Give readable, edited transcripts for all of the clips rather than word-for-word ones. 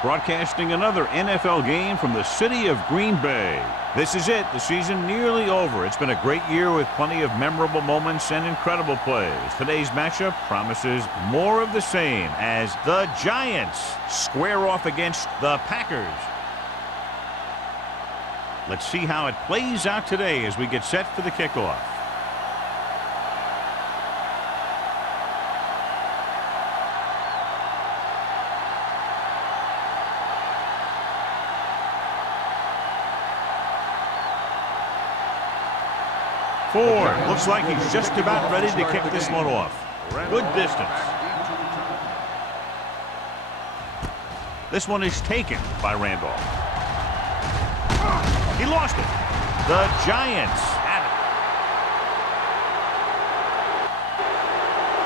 Broadcasting another NFL game from the city of Green Bay. This is it, the season nearly over. It's been a great year with plenty of memorable moments and incredible plays. Today's matchup promises more of the same as the Giants square off against the Packers. Let's see how it plays out today as we get set for the kickoff. Ford looks like he's just about ready to kick this one off. Good distance. This one is taken by Randolph. He lost it. The Giants have it.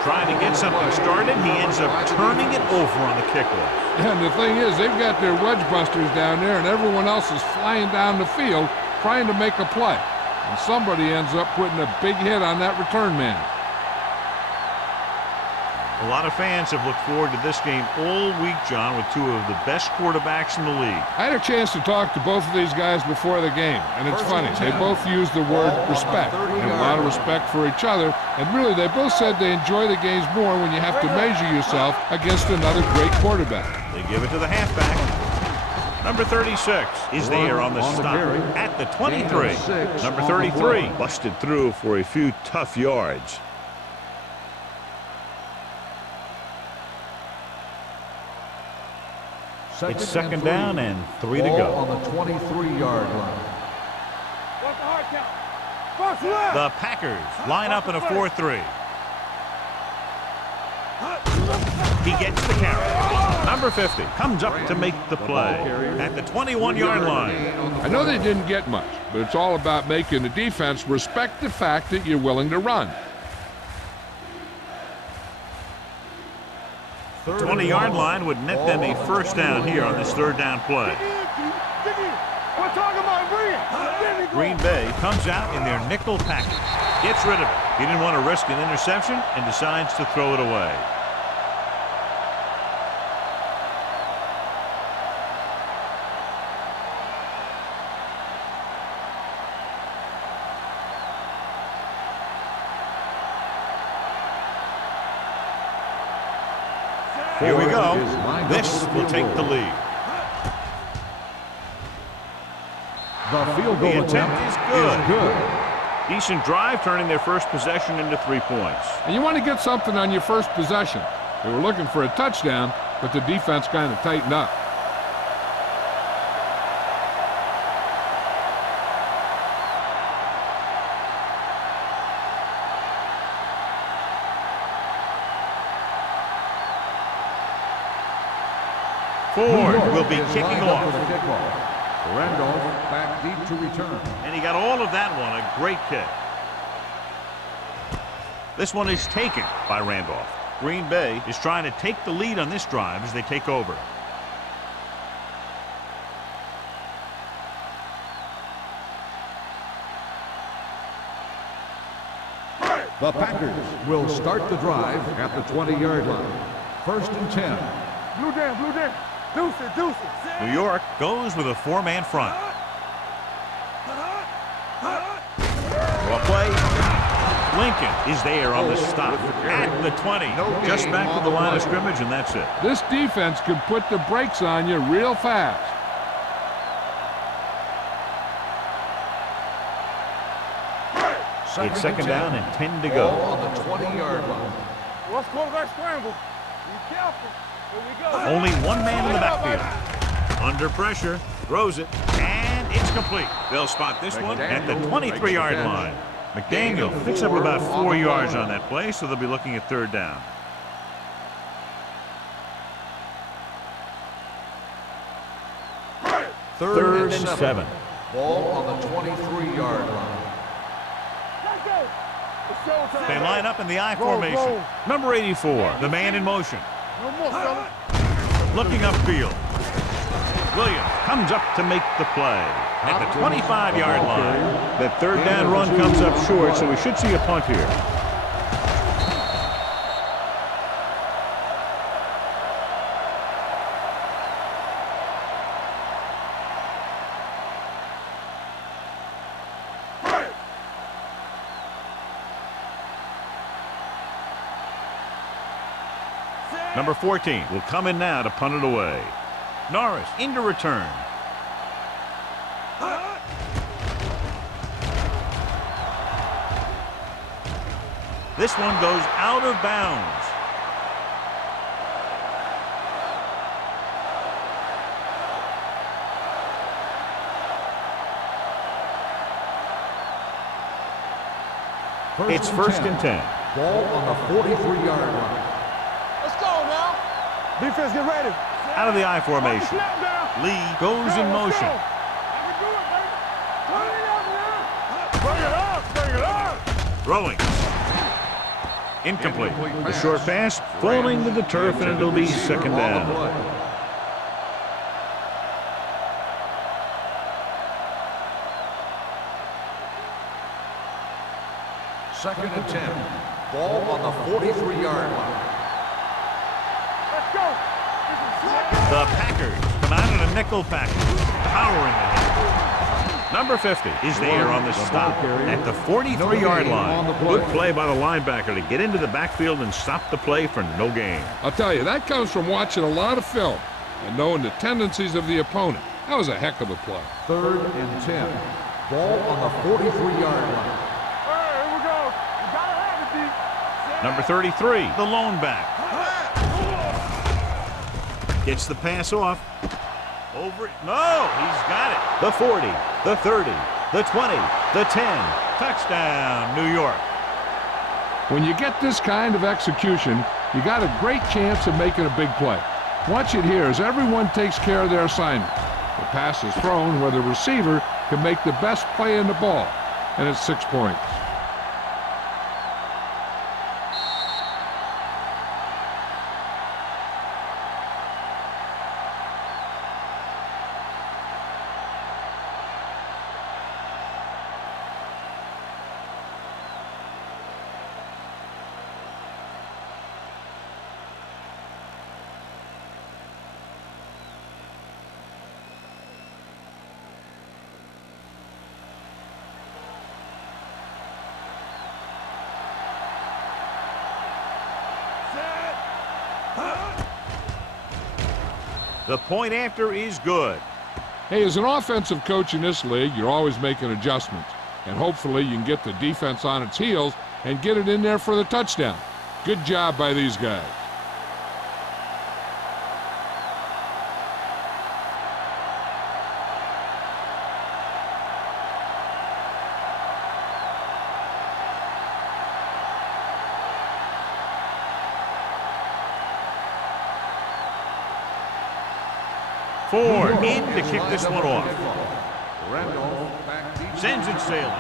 Trying to get something started, he ends up turning it over on the kickoff. And the thing is, they've got their wedge busters down there, and everyone else is flying down the field trying to make a play. And somebody ends up putting a big hit on that return man. A lot of fans have looked forward to this game all week, John, with two of the best quarterbacks in the league. I had a chance to talk to both of these guys before the game, and it's funny. They both use the word respect. They have a lot of respect for each other, and really they both said they enjoy the games more when you have to measure yourself against another great quarterback. They give it to the halfback. Number 36 is there on the stop at the 23. Number 33 busted through for a few tough yards. It's second down and 3 to go. On the 23-yard line. The Packers line up in a 4-3. He gets the carry. Number 50 comes up to make the play at the 21-yard line. I know they didn't get much, but it's all about making the defense respect the fact that you're willing to run. The 20-yard line would net them a first down here on this third down play. Green Bay comes out in their nickel package. Gets rid of it. He didn't want to risk an interception and decides to throw it away. Here we go. This will take the lead. The field goal attempt is good. Decent drive, turning their first possession into 3 points. And you want to get something on your first possession. They were looking for a touchdown, but the defense kind of tightened up. Ford will be kicking off. Randolph back deep to return. And he got all of that one, a great kick. This one is taken by Randolph. Green Bay is trying to take the lead on this drive as they take over. The Packers will start the drive at the 20-yard line. First and 10. Blue down. Deuces. New York goes with a 4-man front. Draw play. Lincoln is there on the stop at the 20. Just back to the line of scrimmage, and that's it. This defense can put the brakes on you real fast. It's second down and 10 to go. On the 20-yard line. What's quarterback scramble? Be careful. Here we go. Only one man in the backfield. Under pressure, throws it, and it's complete. They'll spot this one at the 23-yard line. McDaniel picks up about 4 yards on that play, so they'll be looking at third down. Third and 7. 7. Ball on the 23-yard line. They line up in the I formation. Number 84, the man in motion. Looking upfield. Williams comes up to make the play at the 25-yard line. That third down run comes up short, so we should see a punt here. Number 14 will come in now to punt it away. Norris into return. This one goes out of bounds. It's first and 10. Ball on the 43-yard line. Let's go now. Defense, get ready. Out of the I formation. Lee goes in motion. Bring it up. Throwing. Incomplete. The short pass falling to the turf, and it'll be second down. Second and 10. Ball on the 43-yard line. Let's go. The Packers come out in a nickel package, powering ahead. Number 50 is there on the stop at the 43-yard line. Good play by the linebacker to get into the backfield and stop the play for no gain. I'll tell you, that comes from watching a lot of film and knowing the tendencies of the opponent. That was a heck of a play. Third and 10. Ball on the 43-yard line. Here we go. You gotta have it, D. Number 33, the lone back. Gets the pass off. Over it. No, he's got it. The 40, the 30, the 20, the 10. Touchdown, New York. When you get this kind of execution, you got a great chance of making a big play. Watch it here as everyone takes care of their assignment. The pass is thrown where the receiver can make the best play in the ball, and it's 6 points. The point after is good. Hey, as an offensive coach in this league, you're always making adjustments. And hopefully you can get the defense on its heels and get it in there for the touchdown. Good job by these guys. Ford in to kick this one off. Sends it sailing.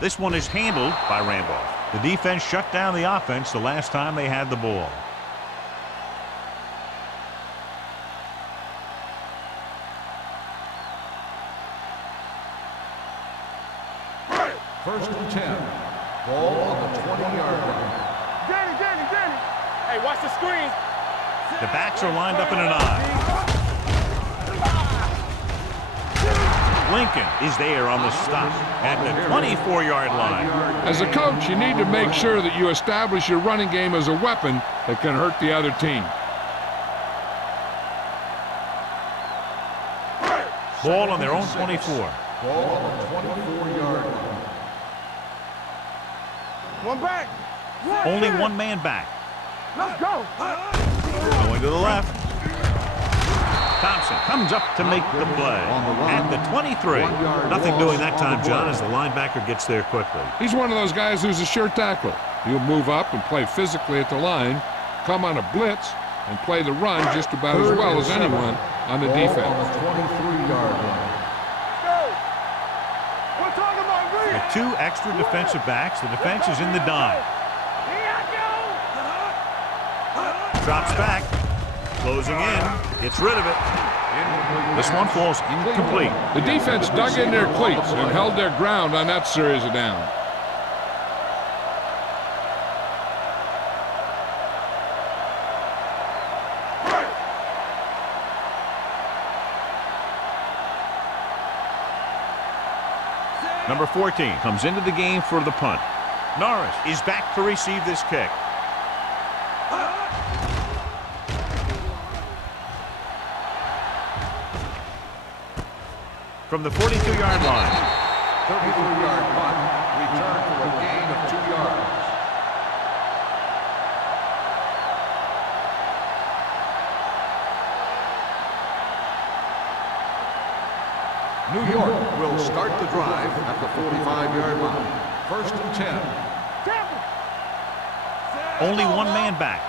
This one is handled by Randolph. The defense shut down the offense the last time they had the ball. First and 10. Ball on the 20-yard line. Danny. Hey, watch the screens. The backs are lined up in an I. Lincoln is there on the stop at the 24-yard line. As a coach, you need to make sure that you establish your running game as a weapon that can hurt the other team. Ball on their own 24. Ball on the 24-yard line. One back. Only one man back. Let's go. Going to the left. Thompson comes up to make the play at the 23. Nothing doing that time, John, as the linebacker gets there quickly. He's one of those guys who's a sure tackler. He'll move up and play physically at the line, come on a blitz, and play the run just about as well as anyone on the defense. On the 23-yard line. With 2 extra defensive backs, the defense is in the dime. Drops back, closing in, gets rid of it. This one falls incomplete. The defense dug in their cleats and held their ground on that series of downs. Number 14 comes into the game for the punt. Norris is back to receive this kick. From the 42-yard line. 33-yard punt, return for a gain of 2 yards. New York will start the drive at the 45-yard line. 1st and 10. Only 1 man back.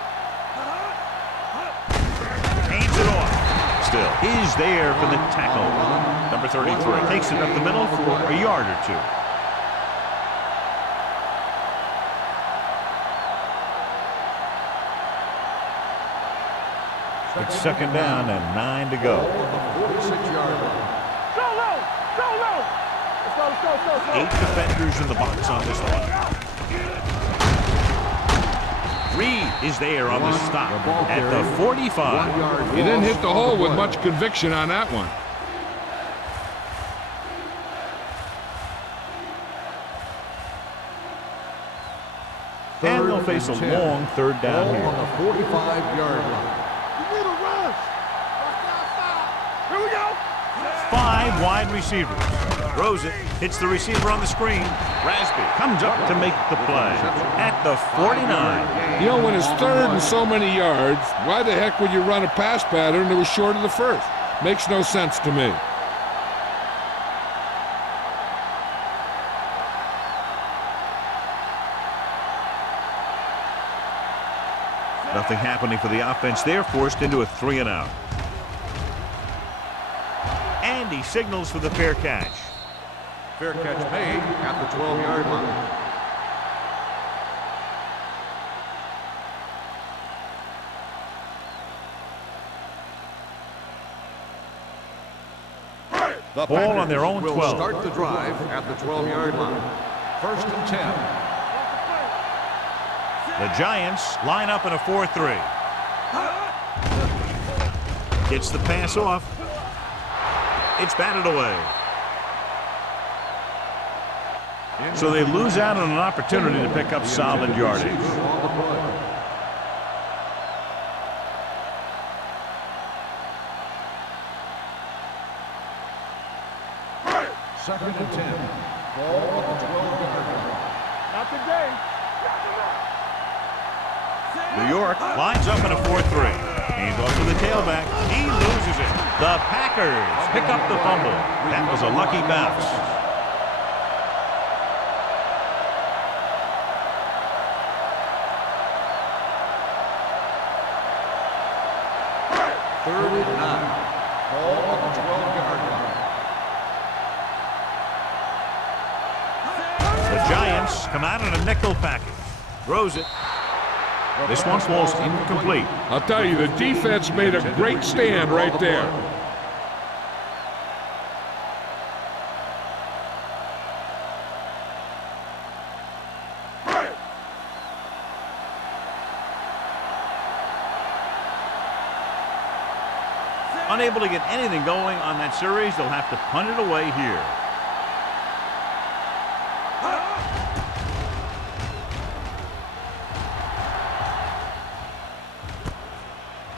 Hands it off. Still is there for the tackle. Number 33 takes it up the middle for a yard or 2. It's 2nd down and 9 to go. 46-yard line. 8 defenders in the box on this one. Reed is there on the stop at the 45. He didn't hit the hole with much conviction on that one. And they'll face a long 3rd down here. On the 45-yard line. Here we go. 5 wide receivers. Throws it, hits the receiver on the screen. Rasby comes up to make the play at the 49. You know, when it's 3rd and so many yards, why the heck would you run a pass pattern that was short of the 1st? Makes no sense to me. Nothing happening for the offense. They're forced into a 3-and-out. And he signals for the fair catch. Fair catch made at the 12-yard line. The Ball on their own will 12. Start the drive at the 12-yard line. 1st and 10. The Giants line up in a 4-3. Gets the pass off. It's batted away. So they lose out on an opportunity to pick up solid yardage. Second and 10. Ball on the 12-yard line. Not today. New York lines up in a 4-3. Hands off to the tailback. He loses it. The Packers pick up the fumble. That was a lucky bounce. Third and 9. Ball on the 12-yard line. The Giants come out in a nickel package. Throws it. This one falls incomplete. I'll tell you, the defense made a great stand right there. Unable to get anything going on that series, they'll have to punt it away here.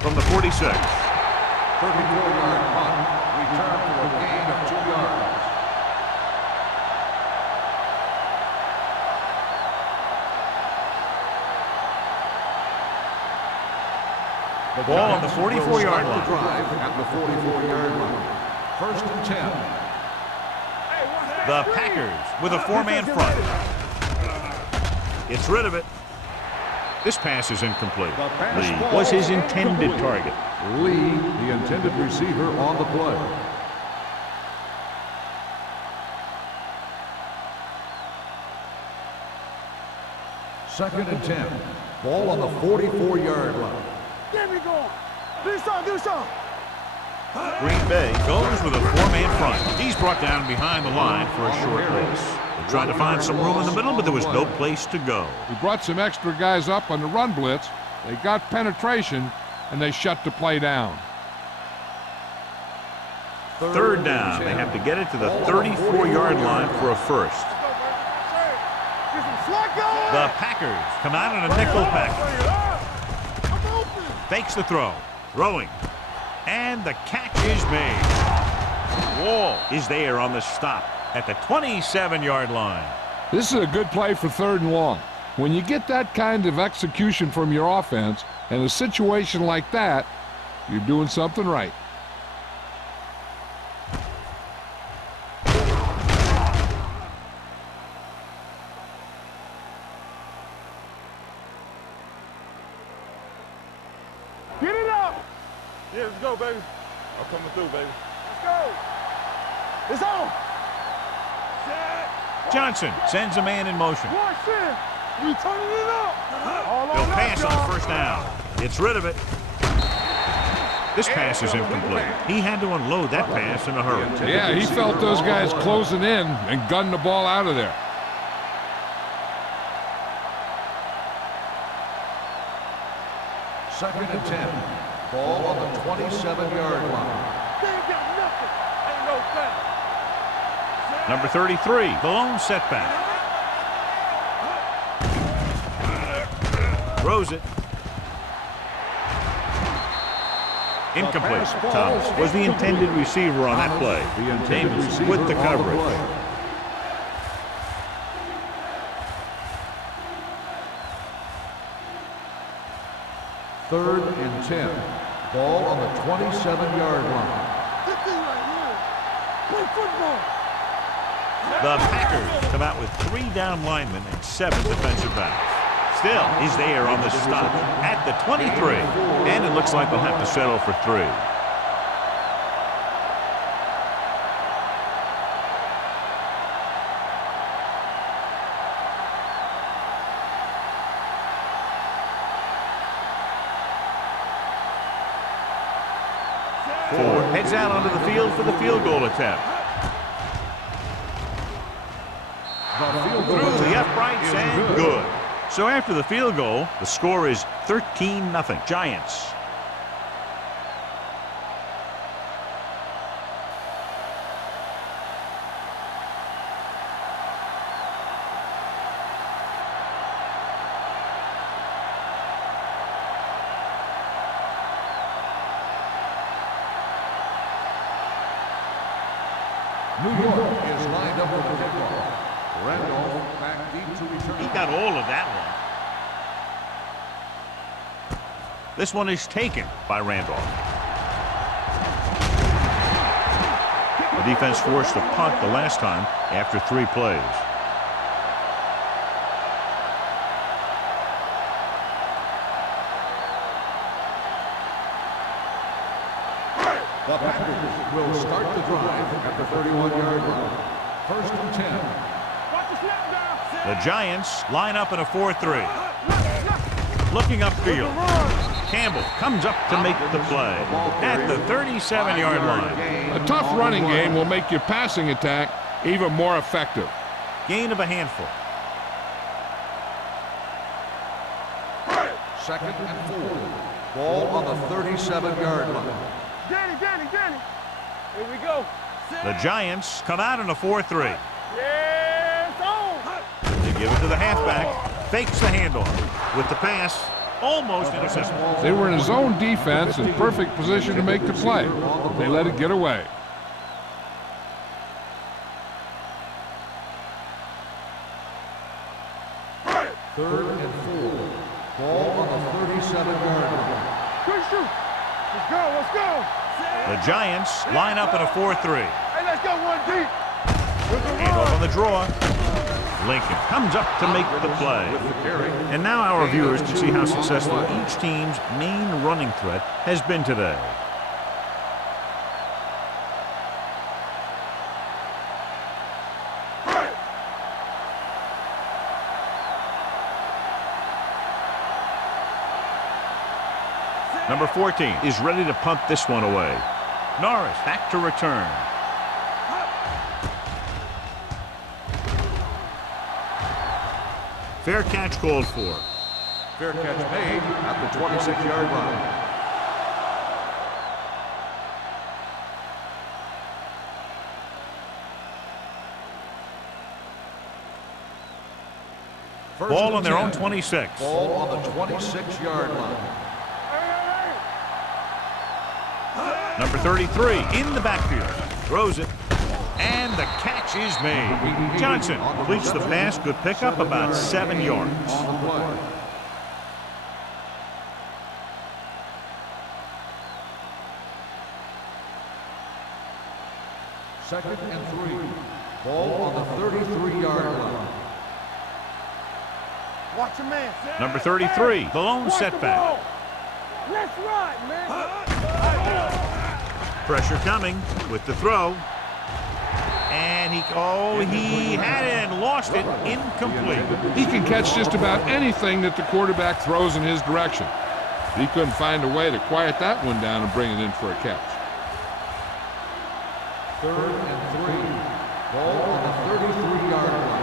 From the 46. 34-yard punt. Return for a gain of 2 yards. The ball on the 44-yard line. Drive at the 44-yard line. 1st and 10. The Packers with a 4-man front. Gets rid of it. This pass is incomplete. Lee was his intended target. Lee, the intended receiver on the play. Second and 10. Ball on the 44-yard line. Get me going. Do something. Green Bay goes with a four-man front. He's brought down behind the line for a short pass. They tried to find some room in the middle, but there was no place to go. He brought some extra guys up on the run blitz. They got penetration, and they shut the play down. Third down. They have to get it to the 34-yard line for a first. The Packers come out in a nickel package. Fakes the throw. Throwing. And the catch is made. Wall is there on the stop at the 27-yard line. This is a good play for 3rd and long. When you get that kind of execution from your offense in a situation like that, you're doing something right. Get it up. Yeah, let's go, baby. I'm coming through, baby. Let's go. It's on. Johnson sends a man in motion. Watch it. We turning it up. They'll pass on the first down. Gets rid of it. This pass is incomplete. He had to unload that pass in a hurry. Yeah, he felt those guys closing in and gunned the ball out of there. Second and 10. Ball on the 27-yard line. They ain't got nothing. Ain't no foul. Number 33, the lone setback. Throws it. Incomplete. Thomas was the intended receiver on that play. Davis with the coverage. Third and 10. Ball on the 27-yard line. This thing right here. Play football. The Packers come out with 3 down linemen and 7 defensive backs. Still, he's there on the stop at the 23. And it looks like they'll have to settle for 3. Ford heads out onto the field for the field goal attempt. Through the uprights and good. So after the field goal, the score is 13-0 Giants. New York is lined up with the kickoff. Randolph back deep to return. He got all of that one. This one is taken by Randolph. The defense forced a punt the last time after 3 plays. The Packers will start the drive at the 31-yard line. First and 10. Watch the snap down. The Giants line up in a 4-3. Looking upfield. Campbell comes up to make the play at the 37-yard line. A tough running game will make your passing attack even more effective. Gain of a handful. Second and 4. Ball on the 37-yard line. Danny. Here we go. The Giants come out in a 4-3. Yeah, it's on. They give it to the halfback. Fakes the handoff. With the pass, almost intercepted. They were in a zone defense in perfect position to make the play. They let it get away. Third and 4. Ball on the 37-yard line. Good shoot. Let's go. The Giants line up in a 4-3. Hey, let's go one deep. Handoff on the draw. Lincoln comes up to make the play. And now our viewers can see how successful each team's main running threat has been today. Number 14 is ready to punt this one away. Norris back to return. Fair catch called for. Fair catch made at the 26-yard line. Ball on their own 26. Ball on the 26-yard line. Number 33 in the backfield. Throws it. And the catch is made. Johnson completes the pass. Good pickup, about 7 yards. On the play. Second and 3. Ball on the 33-yard line. Watch your man. Number 33, the lone setback. Let's ride, man. Pressure coming with the throw. And he had it and lost it. Incomplete. He can catch just about anything that the quarterback throws in his direction. He couldn't find a way to quiet that one down and bring it in for a catch. Third and 3. Ball on the 33-yard line.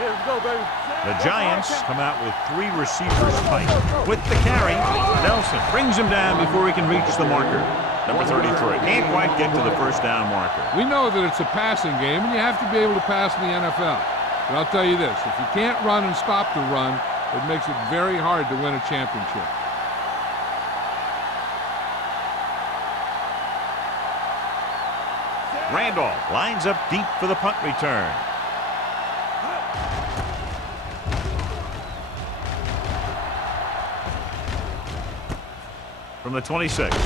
Here we go, baby. The Giants come out with 3 receivers tight. With the carry, Nelson brings him down before he can reach the marker. Number 33 can't quite get to the first down marker. We know that it's a passing game, and you have to be able to pass in the NFL. But I'll tell you this, if you can't run and stop the run, it makes it very hard to win a championship. Randolph lines up deep for the punt return. From the 26.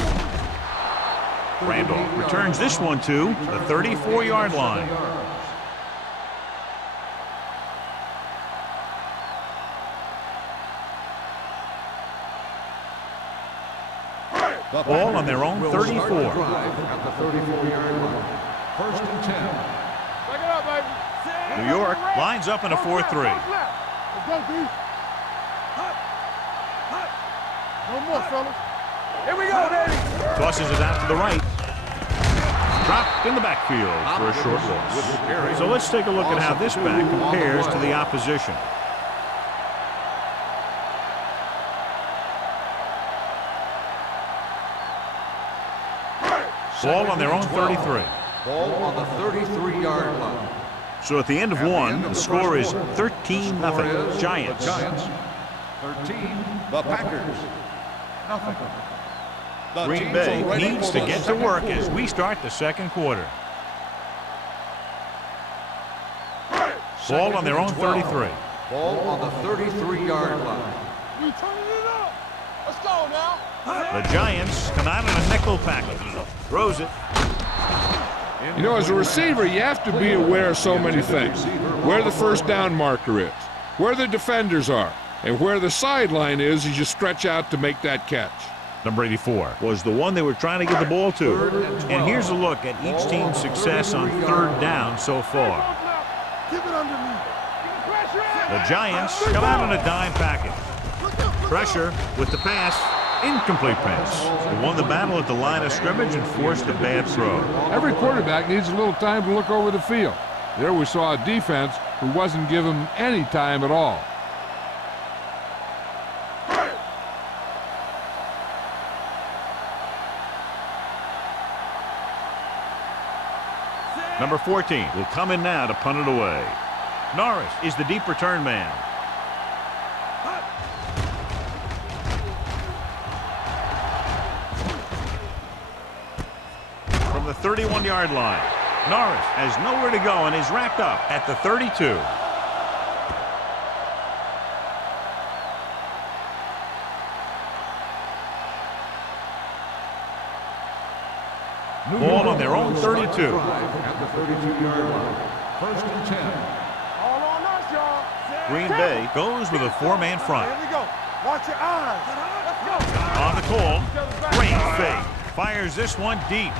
Randolph returns this one to the 34-yard line. Ball on their own 34. At the 34-yard line. First and 10. Back it up, baby. New York lines up in a 4-3. Let's go, D. No more, fellas. Here we go, Daddy. Tosses it out to the right. Dropped in the backfield for a short loss. So let's take a look at how this back compares to the opposition. Ball on their own 33. Ball on the 33-yard line. So at the end of one, the score is 13-0 Giants. The Giants. 13. The Packers. Nothing. Green Bay needs to get to work as we start the second quarter. Ball on their own 33. Ball on the 33-yard line. We turning it up. Let's go now. The Giants come out in a nickel package. Throws it. You know, as a receiver, you have to be aware of so many things. Where the first down marker is, where the defenders are, and where the sideline is as you stretch out to make that catch. Number 84 was the one they were trying to get the ball to. And here's a look at each team's success on third down so far. Keep it under me. The Giants come out in a dime package. Pressure with the pass. Incomplete pass. They won the battle at the line of scrimmage and forced a bad throw. Every quarterback needs a little time to look over the field. There we saw a defense who wasn't given any time at all. Number 14 will come in now to punt it away. Norris is the deep return man. From the 31-yard line, Norris has nowhere to go and is wrapped up at the 32. Ball on their own 32. At the 32-yard line. First and 10. All on us, y'all. Green Bay goes with a four-man front. Here we go. Watch your eyes. Let's go. On the call, great fake. Fires this one deep.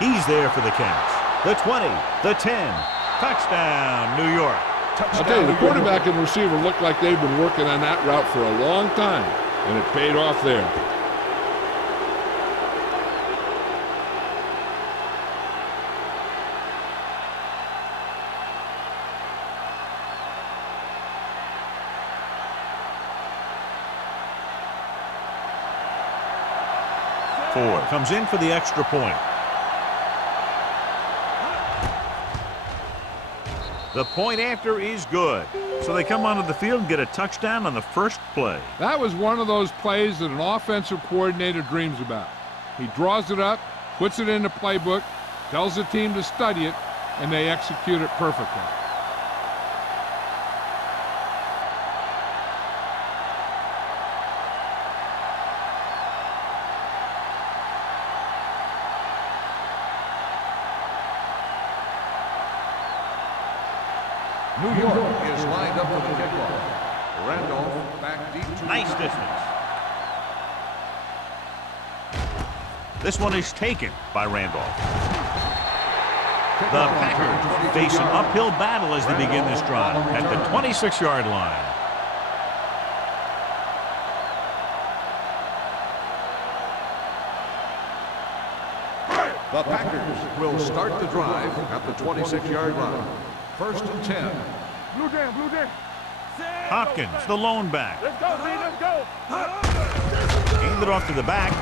He's there for the catch. The 20, the 10. Touchdown, New York. I'll tell you, the quarterback and receiver look like they've been working on that route for a long time, and it paid off there. Ford comes in for the extra point. The point after is good. So they come onto the field and get a touchdown on the first play. That was one of those plays that an offensive coordinator dreams about. He draws it up, puts it in the playbook, tells the team to study it, and they execute it perfectly. New York is lined up for the kickoff. Randolph back deep to Nice distance. This one is taken by Randolph. The Packers face an uphill battle as they begin this drive at the 26-yard line. The Packers will start the drive at the 26-yard line. First and 10. Blue jam, blue jam. Hopkins, the lone back. Let's go, Z, let's go. Hand it off to the back.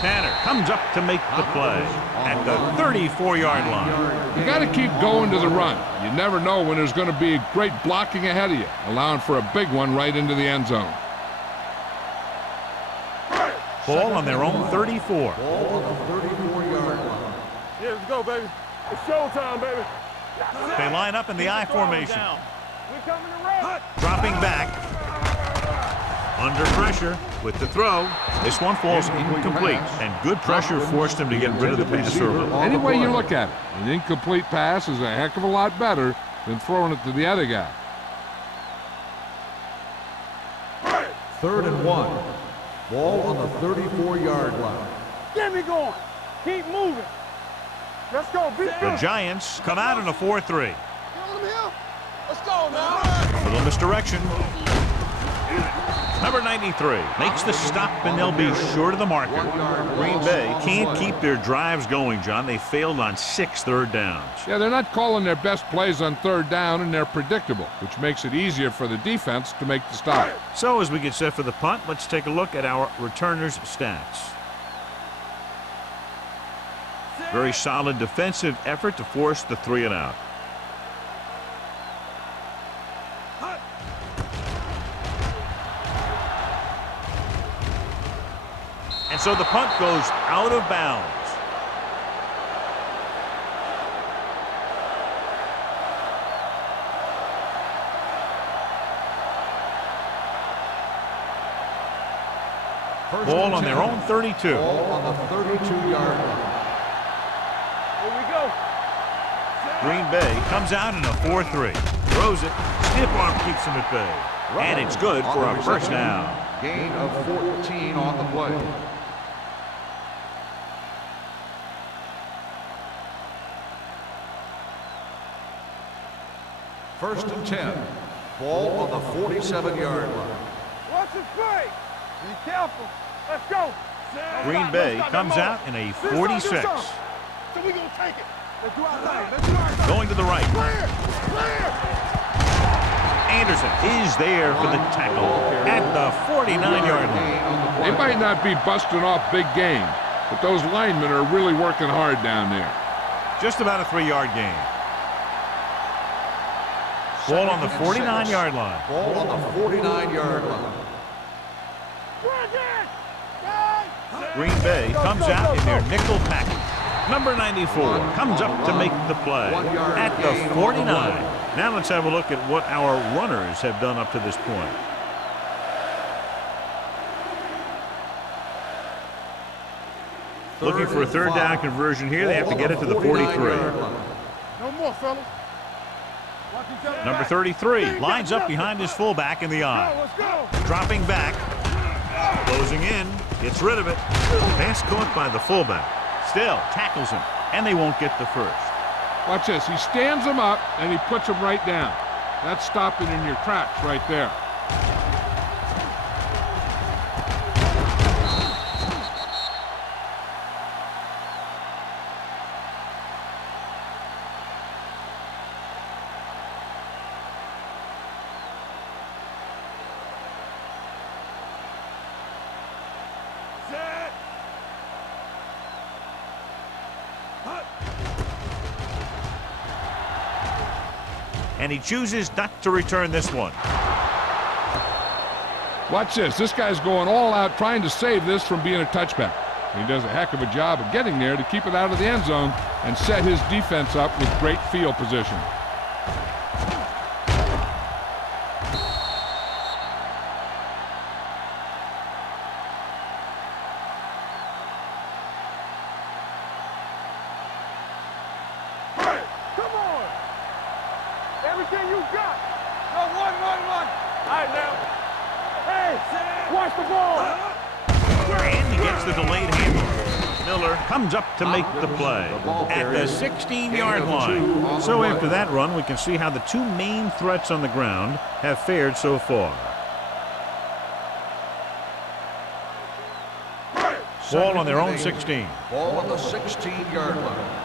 Tanner comes up to make the play at the 34-yard line. You got to keep going to the run. You never know when there's going to be great blocking ahead of you, allowing for a big one right into the end zone. Ball on their own 34. Ball on the 34-yard line. Yeah, let's go, baby. It's showtime, baby. They line up in the I formation. We're coming to run. Dropping back. Under pressure with the throw. This one falls incomplete, and good pressure forced him to get rid of the pass early. Any way you look at it, an incomplete pass is a heck of a lot better than throwing it to the other guy. Third and 1. Ball on the 34-yard line. Get me going. Keep moving. Let's go. The Giants come out in a 4-3. Let's go now. Little misdirection. Number 93 makes the stop, and they'll be short of the marker. Green Bay can't keep their drives going, John. They failed on 6 third downs. Yeah, they're not calling their best plays on third down, and they're predictable, which makes it easier for the defense to make the stop. So as we get set for the punt, let's take a look at our returners' stats. Very solid defensive effort to force the 3 and out. And so the punt goes out of bounds. Ball on their own 32. Ball on the 32-yard line. Here we go. Green Bay comes out in a 4-3. Throws it. Stiff arm keeps him at bay. And it's good for a first down. Gain of 14 on the play. First and 10. Ball on the 47-yard line. Watch the play. Be careful. Let's go. Green Bay comes out in a 46. So we gonna take it. Let's do our thing. Let's do our thing. Going to the right. Clear. Clear. Anderson is there for the tackle at the 49-yard line. They might not be busting off big gain, but those linemen are really working hard down there. Just about a 3-yard gain. Ball on the 49-yard line. Ball on the 49-yard line. Green Bay comes out in their nickel package. Number 94 comes up to make the play at the 49. Now let's have a look at what our runners have done up to this point. Looking for a third down conversion here. They have to get it to the 43. No more, fellas. Watch each other. Number 33 lines up behind his fullback in the eye. Let's go. Dropping back. Closing in. Gets rid of it. Pass caught by the fullback. Still tackles him. And they won't get the first. Watch this. He stands him up, and he puts him right down. That's stopping in your tracks right there. Set. Hut. And he chooses not to return this one. Watch this. This guy's going all out trying to save this from being a touchback. He does a heck of a job of getting there to keep it out of the end zone and set his defense up with great field position. Come on. Everything you got. No, one. All right, now. Hey, watch the ball. And he gets the delayed handoff. Miller comes up to make the play at the 16-yard line. So after that run, we can see how the two main threats on the ground have fared so far. Ball on their own 16. Ball on the 16-yard line.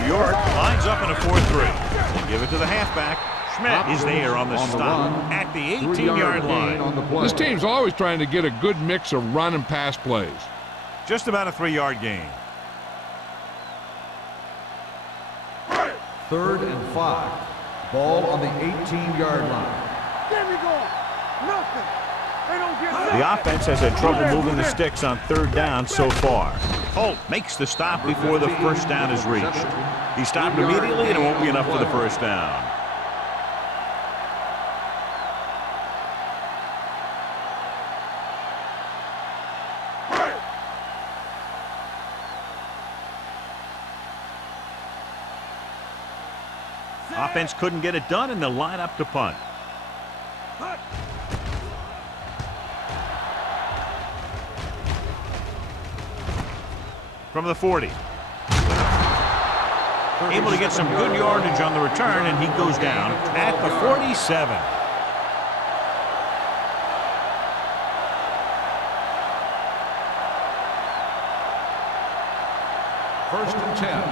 New York lines up in a 4-3. They give it to the halfback. Schmidt is there on the stop at the 18-yard line. This team's always trying to get a good mix of run and pass plays. Just about a 3-yard gain. 3rd and 5. Ball on the 18-yard line. There we go. Nothing. They don't get The offense has had trouble moving the sticks on 3rd down so far. Holt makes the stop before the first down is reached. He stopped immediately, and it won't be enough for the first down. Offense couldn't get it done, and they'll line up to punt. From the 40. Able to get some good yardage on the return, and he goes down at the 47. First and 10.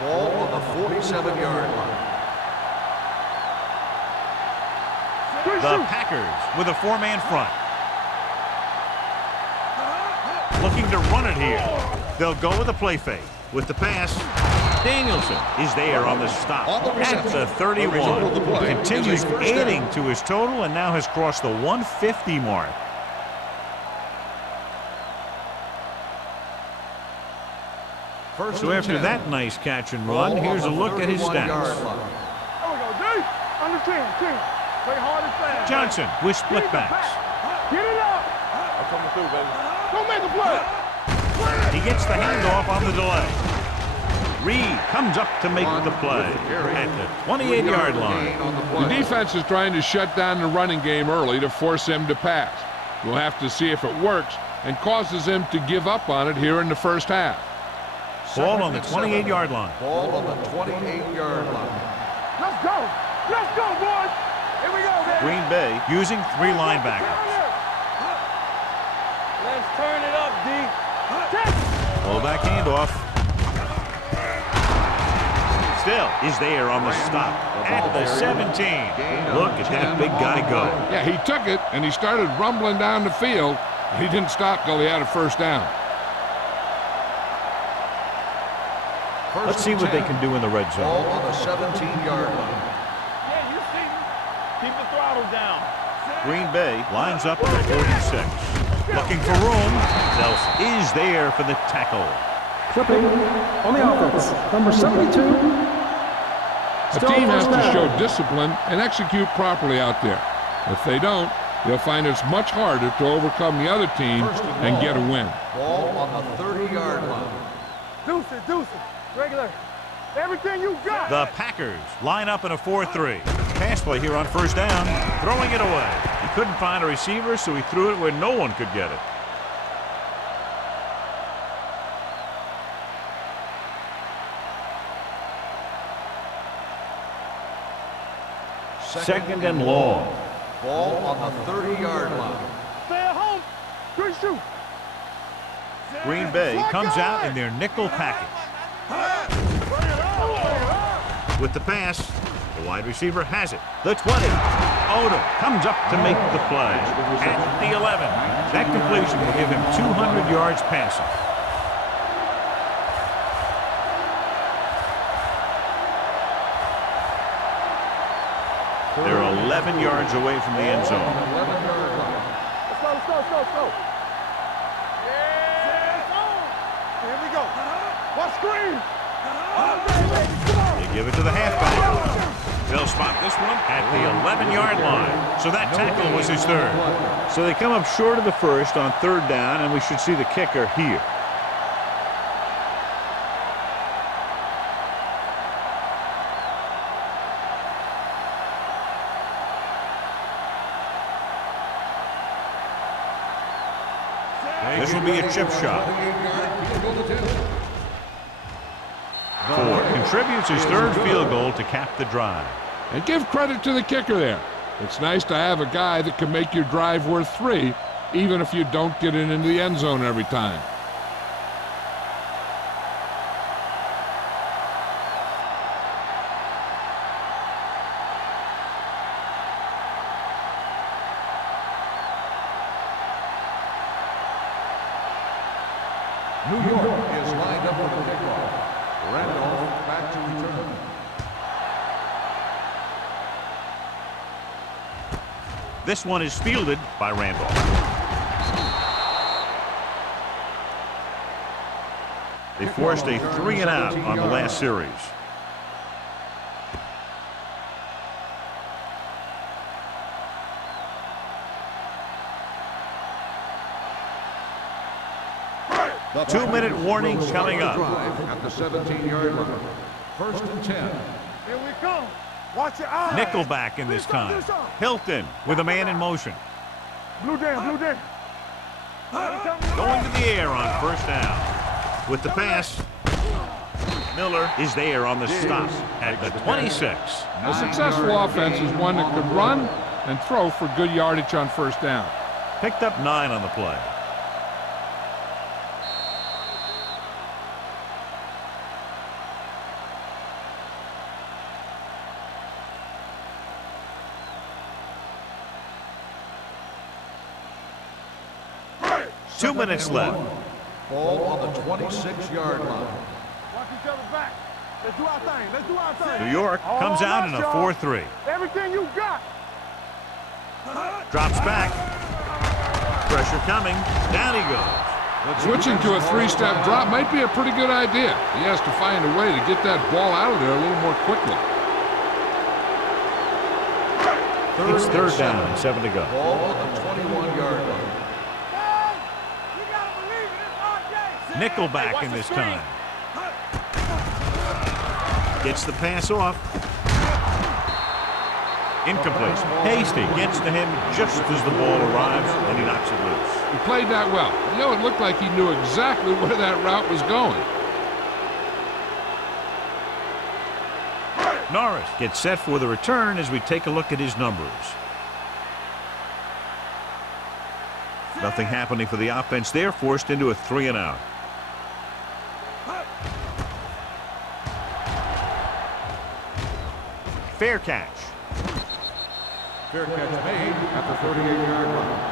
Ball on the 47-yard line. The Packers with a 4-man front. Looking to run it here. They'll go with a play fake. With the pass, Danielson is there on the stop at the 31. Continues adding to his total and now has crossed the 150 mark. So after that nice catch and run, here's a look at his stats. There we go, D. Under 10. Play hard and fast. Johnson with split backs. Get it up. I'm coming through, baby. Don't make a play. He gets the handoff on the delay. Reed comes up to make the play at the 28-yard line. The defense is trying to shut down the running game early to force him to pass. We'll have to see if it works and causes him to give up on it here in the first half. Ball on the 28-yard line. Ball on the 28-yard line. Let's go. Let's go, boys. Here we go, baby. Green Bay using 3 linebackers. Let's turn it up, D. Fullback handoff. Still is there on the stop at the 17. Look at that big guy go. Yeah, he took it, and he started rumbling down the field. He didn't stop till he had a first down. Let's see what they can do in the red zone. Ball on the 17-yard line. Yeah, you see me. Keep the throttle down. Green Bay lines up at the 46. Looking for room. Zelf is there for the tackle. Clipping on the offense, number 72. A team has to show discipline and execute properly out there. If they don't, they'll find it's much harder to overcome the other team and get a win. Ball on the 30-yard line. Deuce it. Regular. Everything you got. The Packers line up in a 4-3. Pass play here on first down, throwing it away. He couldn't find a receiver, so he threw it where no one could get it. Second and long. Ball on the 30-yard line. Stay at home. Good shoot. Green Bay comes out in their nickel package. With the pass, the wide receiver has it. The 20. Odom comes up to make the play. At the 11. That completion will give him 200 yards passing. They're 11 yards away from the end zone. 11-yard line. Let's go. Here we go. Watch screen. They give it to the halfback. They'll spot this one at the 11-yard line. So that tackle was his third. So they come up short of the first on third down, and we should see the kicker here. This will be a chip shot. Ford contributes his third field goal to cap the drive. And give credit to the kicker there. It's nice to have a guy that can make your drive worth 3, even if you don't get it into the end zone every time. New York is lined up for the kickoff. Randolph back to return. This one is fielded by Randolph. They forced a 3-and-out on the last series. The 2-minute warning coming up. At the 17-yard line. First and 10. Here we come. Watch your eyes. Nickelback in this time. Hilton with a man in motion. Blue down. Going to the air on first down. With the pass, Miller is there on the stop at the 26. A successful offense is one that could run and throw for good yardage on first down. Picked up 9 on the play. Two minutes left. Ball on the 26-yard line. Watch each other back. Let's do our thing. New York comes out in a 4-3. Everything you got. Drops back. Pressure coming. Down he goes. Switching to a 3-step drop might be a pretty good idea. He has to find a way to get that ball out of there a little more quickly. It's third down and 7 to go. Ball on the 21-yard line. Nickelback in this time. Gets the pass off. Incomplete. Hasty gets to him just as the ball arrives, and he knocks it loose. He played that well. You know, it looked like he knew exactly where that route was going. Norris gets set for the return as we take a look at his numbers. Nothing happening for the offense there, forced into a 3-and-out. Fair catch. Fair catch made at the 38-yard line.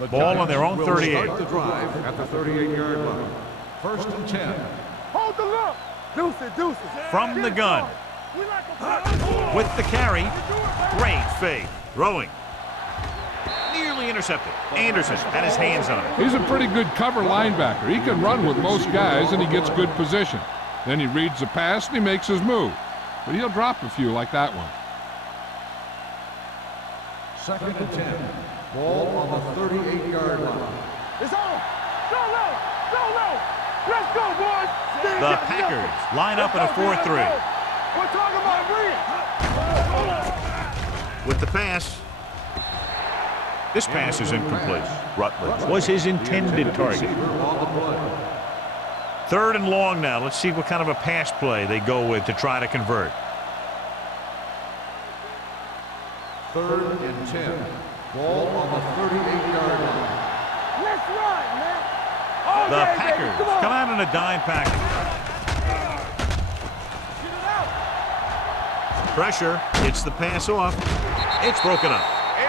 The Ball on their own will 38. Start the drive at the 38-yard line. First and 10. Hold the look. Deuce it. From the gun. With the carry. Great fake. Throwing. Nearly intercepted. Anderson had his hands on it. He's a pretty good cover linebacker. He can run with most guys, and he gets good position. Then he reads the pass, and he makes his move. But he'll drop a few like that one. Second and 10. Ball on the 38-yard line. It's on. Go low. Go low. Let's go, boys. The Packers line up in a 4-3. We're talking about green. With the pass. This pass is incomplete. Rutledge was his intended target. Third and long now. Let's see what kind of a pass play they go with to try to convert. Third and 10. Ball on the 38-yard line. Let's run, man. The Packers come out in a dime package. Pressure. It's the pass off. It's broken up.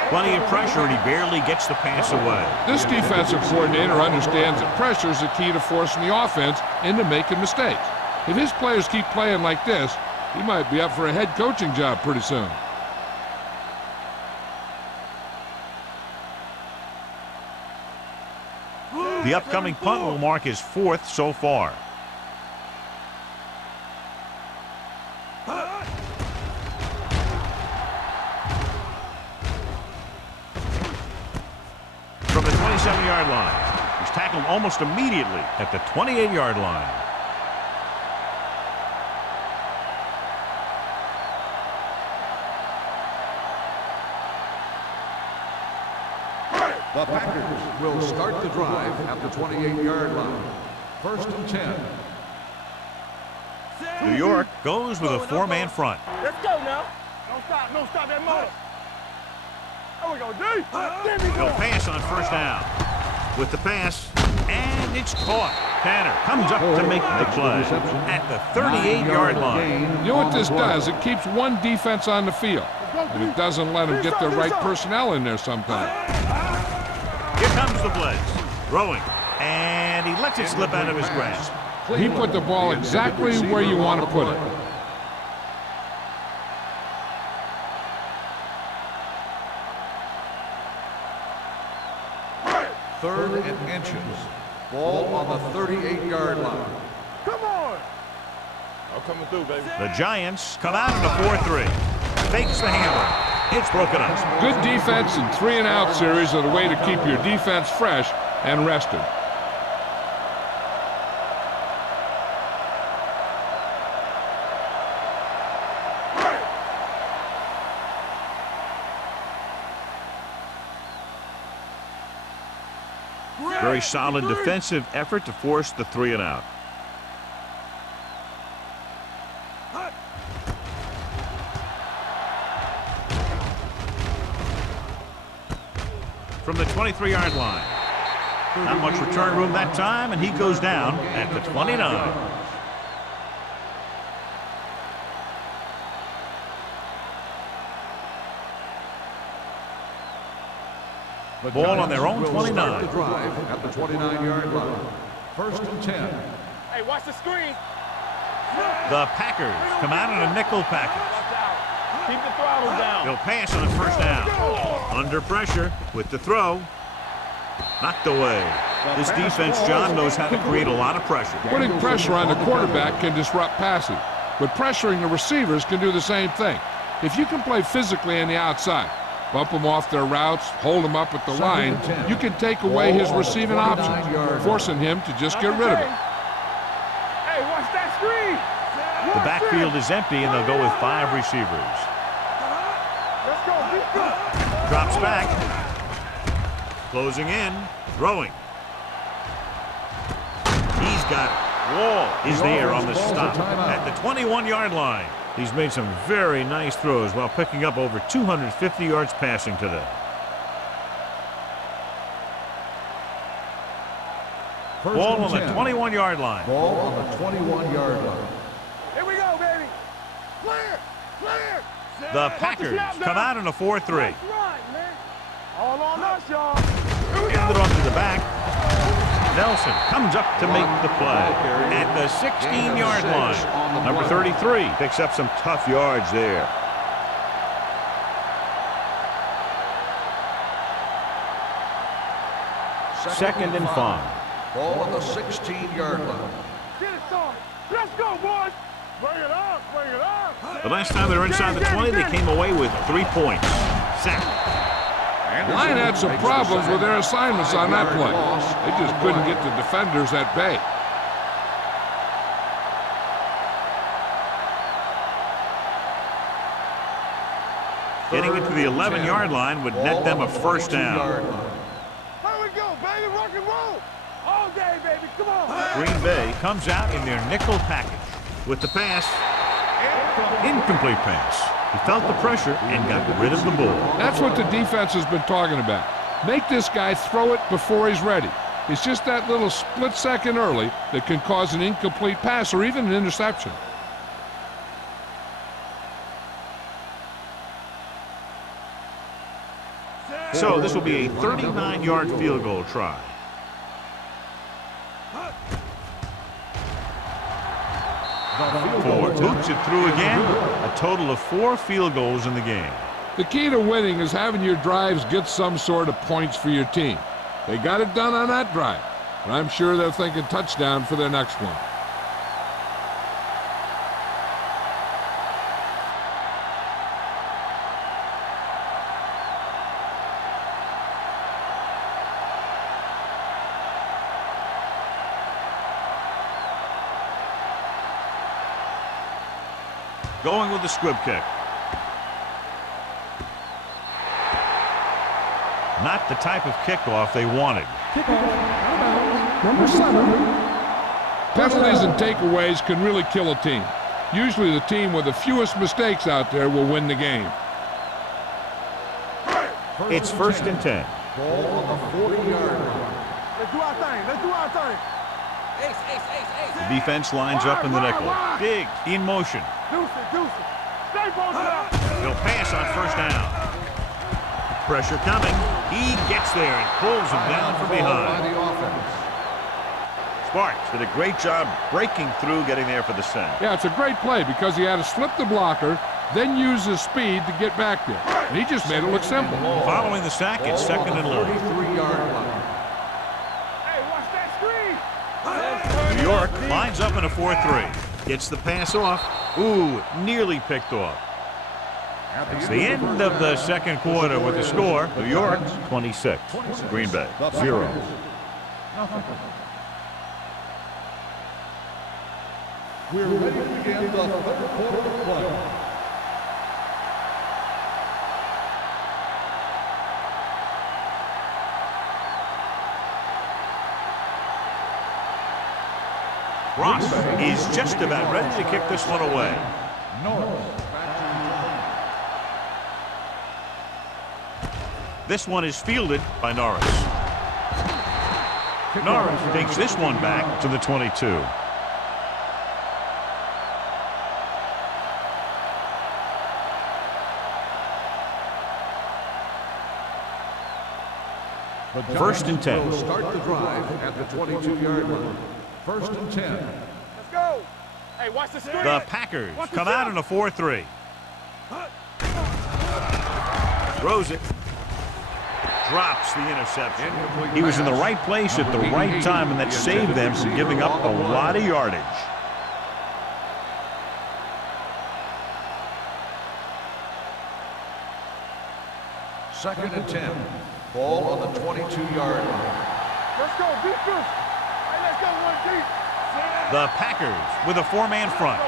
Plenty of pressure, and he barely gets the pass away. This defensive coordinator understands that pressure is the key to forcing the offense into making mistakes. If his players keep playing like this, he might be up for a head coaching job pretty soon. The upcoming punt will mark his 4th so far. From the 27-yard line. He's tackled almost immediately at the 28-yard line. The Packers will start the drive at the 28-yard line. First and 10. New York goes with a 4-man front. Let's go now. Don't stop that motor. There we go, D. He'll pass on first down. With the pass, and it's caught. Tanner comes up to make the play at the 38-yard line. You know what this does? It keeps one defense on the field, and it doesn't let them get the right personnel in there sometimes. Here comes the blitz. Throwing, and he lets it slip out of his grasp. He put the ball exactly where you want to put it. Third and inches. Ball on the 38-yard line. Come on. I'm coming through, baby. The Giants come out in a 4-3. Fakes the hammer. It's broken up. Good defense and 3-and-out series are the way to keep your defense fresh and rested. Very solid defensive effort to force the 3-and-out. From the 23-yard line. Not much return room that time, and he goes down at the 29. Ball on their own 29. The drive at the 29-yard line. First and 10. Hey, watch the screen. The Packers come out in a nickel package. Keep the throttle down. He'll pass on the first down. Under pressure with the throw. Knocked away. This defense, John, knows how to create a lot of pressure. Putting pressure on the quarterback can disrupt passing, but pressuring the receivers can do the same thing. If you can play physically on the outside, bump them off their routes, hold them up at the line, you can take away his receiving options, forcing him to just get rid of it. Hey, watch that screen. The backfield is empty, and they'll go with 5 receivers. Let's go. Drops back. Closing in. Throwing. He's got it. Wall is there on the stop at the 21-yard line. He's made some very nice throws while picking up over 250 yards passing today. Ball on the 21-yard line. Ball on the 21-yard line. Here we go, baby. Clear. Clear. The Packers come out in a 4-3. Let's run, man. All on us, y'all. Handed off to the back. Nelson comes up to make the play at the 16-yard line. Number 33 picks up some tough yards there. Second and 5. Ball on the 16-yard line. Get it started. Let's go, boys. Bring it up. Bring it up. The last time they were inside the 20, they came away with 3 points. Sack. Line had some problems with their assignments on that play. They just couldn't get the defenders at bay. Getting it to the 11-yard line would net them a first down. Here we go, baby. Rock and roll. All day, baby. Come on. Green Bay comes out in their nickel package. With the pass, incomplete pass. He felt the pressure and got rid of the ball. That's what the defense has been talking about. Make this guy throw it before he's ready. It's just that little split second early that can cause an incomplete pass or even an interception. So this will be a 39-yard field goal try. Ford boots it through again. A total of 4 field goals in the game. The key to winning is having your drives get some sort of points for your team. They got it done on that drive, and I'm sure they're thinking touchdown for their next one. Going with the squib kick. Not the type of kickoff they wanted. Number 7. Penalties and takeaways can really kill a team. Usually the team with the fewest mistakes out there will win the game. It's 1st and 10. Ball on the 40-yard line. Let's do our thing. Let's do our thing. The defense lines up in the nickel. Diggs in motion. Deuce it. Stay posted up. He'll pass on 1st down. Pressure coming. He gets there and pulls him down from By behind. the offense. Sparks did a great job breaking through, getting there for the sack. Yeah, it's a great play because he had to slip the blocker, then use his speed to get back there. And he just made it look simple. Following the sack, it's 2nd and long. 33-yard line. Hey, watch that screen. New York lines up in a 4-3. Gets the pass off. Ooh, nearly picked off. It's the end of the 2nd quarter with the score. New York 26, Green Bay 0. We're ready to begin the 3rd quarter of play. Ross is just about ready to kick this one away. This one is fielded by Norris. Norris takes this one back to the 22. First and 10. Will start the drive at the 22-yard line. 1st and 10. Let's go. Hey, watch the screen. The Packers come out in a 4-3. Throws it. Drops the interception. He was in the right place at the right time, and that saved them from giving up a lot of yardage. Second and 10. Ball on the 22-yard line. Let's go. Defense. Hey, let's go. One deep. The Packers with a 4-man front.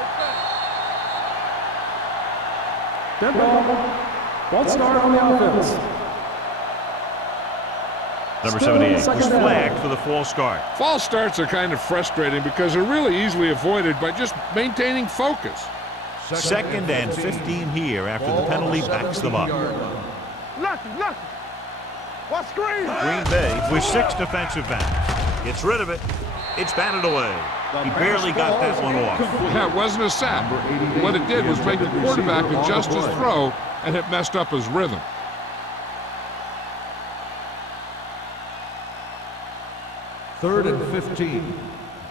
Dead ball. One start on the offense. Number 78 was flagged for the false start. False starts are kind of frustrating because they're really easily avoided by just maintaining focus. 2nd and 15 here after the penalty backs them up. Lucky. Watch screen. Green Bay with 6 defensive backs. Gets rid of it. It's batted away. He barely got that one off. Yeah, it wasn't a sack. What it did was make the quarterback adjust his throw, and it messed up his rhythm. 3rd and 15.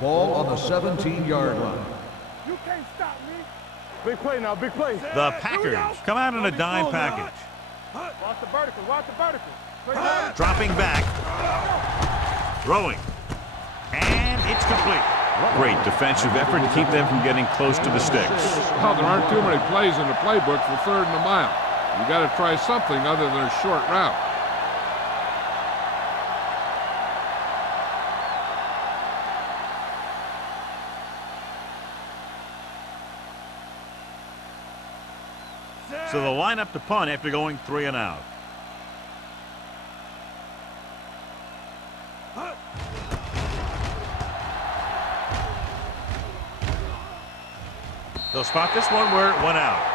Ball on the 17-yard line. You can't stop me. Big play now. Big play. The Packers come out in a dime package. Watch the vertical. Dropping back. Throwing. And it's complete. Great defensive effort to keep them from getting close to the sticks. Well, there aren't too many plays in the playbook for 3rd and a mile. You got to try something other than a short route. So they'll line up to punt after going 3 and out. They'll spot this one where it went out.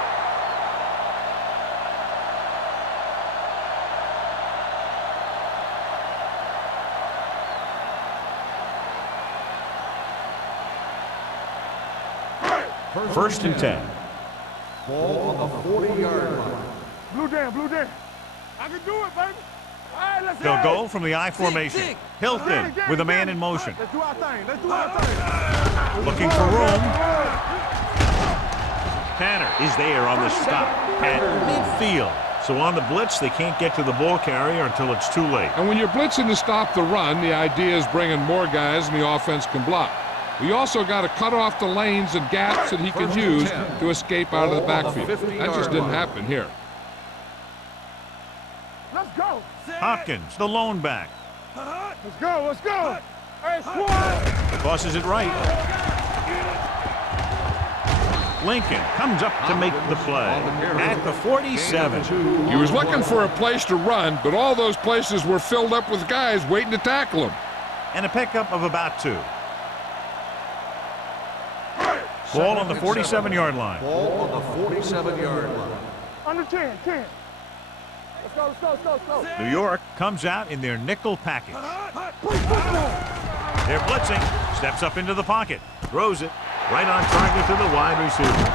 First and 10. Ball on the 40-yard line. Blue down. I can do it, baby. All right, let's They'll go from the I formation. Hilton with a man in motion. Let's do our thing. Looking for room. Tanner is there on the stop at midfield. So on the blitz, they can't get to the ball carrier until it's too late. And when you're blitzing to stop the run, the idea is bringing more guys and the offense can block. We also got to cut off the lanes and gaps that he can use to escape out of the backfield. That just didn't happen here. Let's go. Hopkins, the lone back. Let's go. Hey, squad. Tosses it right. Lincoln comes up to make the play at the 47. He was looking for a place to run, but all those places were filled up with guys waiting to tackle him. And a pickup of about 2. Ball on the 47-yard line. Ball on the 47-yard line. Under 10. Let's go. New York comes out in their nickel package. They're blitzing. Steps up into the pocket. Throws it. Right on target to the wide receiver.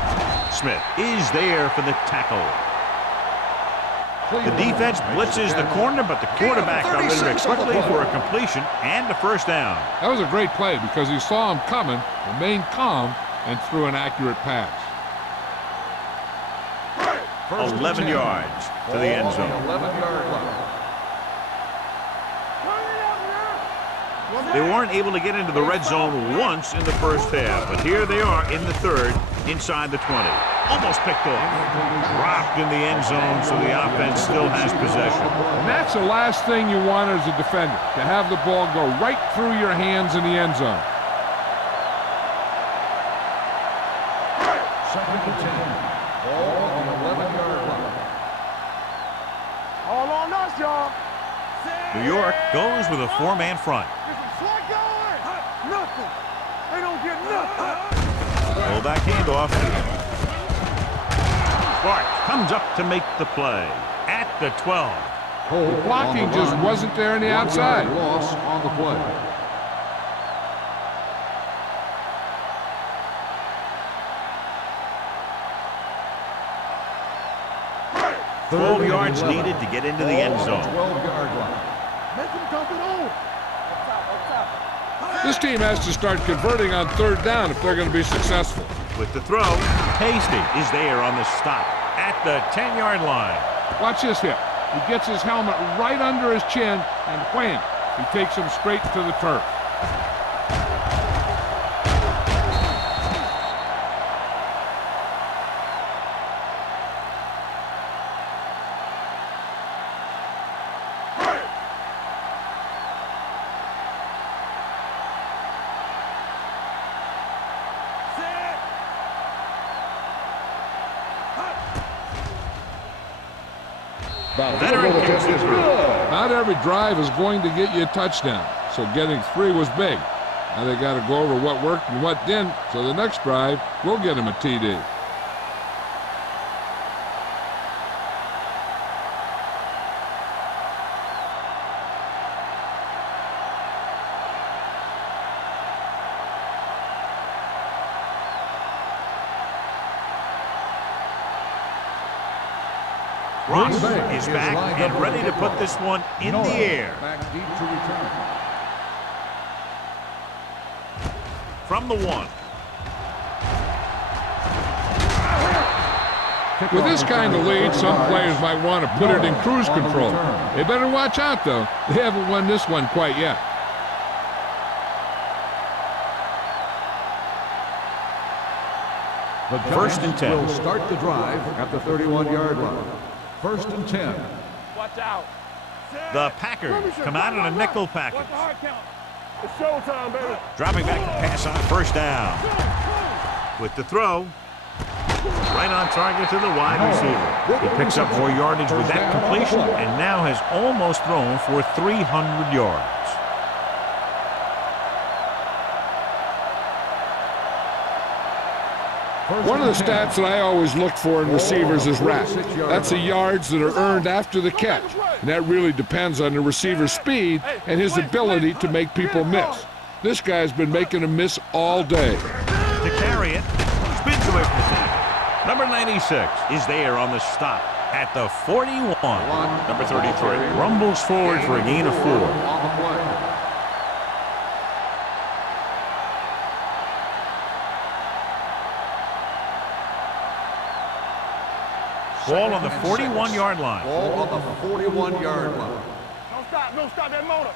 Smith is there for the tackle. The defense blitzes the corner, but the quarterback got rid of it quickly for a completion and a first down. That was a great play because he saw him coming, remained calm, and threw an accurate pass. 11 yards to the end zone. 11-yard line. They weren't able to get into the red zone once in the first half, but here they are in the third, inside the 20. Almost picked off. Dropped in the end zone, so the offense still has possession. And that's the last thing you want as a defender, to have the ball go right through your hands in the end zone. Second and 10. Ball on the 11-yard line. All on us, y'all. New York goes with a 4-man front. What going? Nothing. They don't get nothing. Fullback handoff. Clark comes up to make the play at the 12. The blocking just wasn't there on the outside. Loss on the play. 12 yards needed to get into the end zone. 12-yard line. Make them dump it on. This team has to start converting on third down if they're going to be successful. With the throw, Hasty is there on the stop at the 10-yard line. Watch this hit. He gets his helmet right under his chin, and wham, he takes him straight to the turf. Not every drive is going to get you a touchdown, so getting 3 was big. Now they got to go over what worked and what didn't, so the next drive will get him a TD. Ross is back and ready to put this one in the air. Back deep to return. From the 1. With this kind of lead, some players might want to put it in cruise control. They better watch out, though. They haven't won this one quite yet. First and 10. Will start the drive at the 31-yard line. First and 10. Watch out. The Packers come out in a nickel package. What's the hard count? It's showtime, baby. Dropping back to pass on first down. With the throw, Right on target to the wide receiver. He picks up more yardage with that completion and now has almost thrown for 300 yards. One of the stats that I always look for in receivers is RAP. That's the yards that are earned after the catch. And that really depends on the receiver's speed and his ability to make people miss. This guy's been making them miss all day. To carry it, spins away from the tackle. Number 96 is there on the stop at the 41. Number 33 rumbles forward for a gain of 4. Ball on the 41-yard line. Ball on the 41-yard line. Don't stop that motor.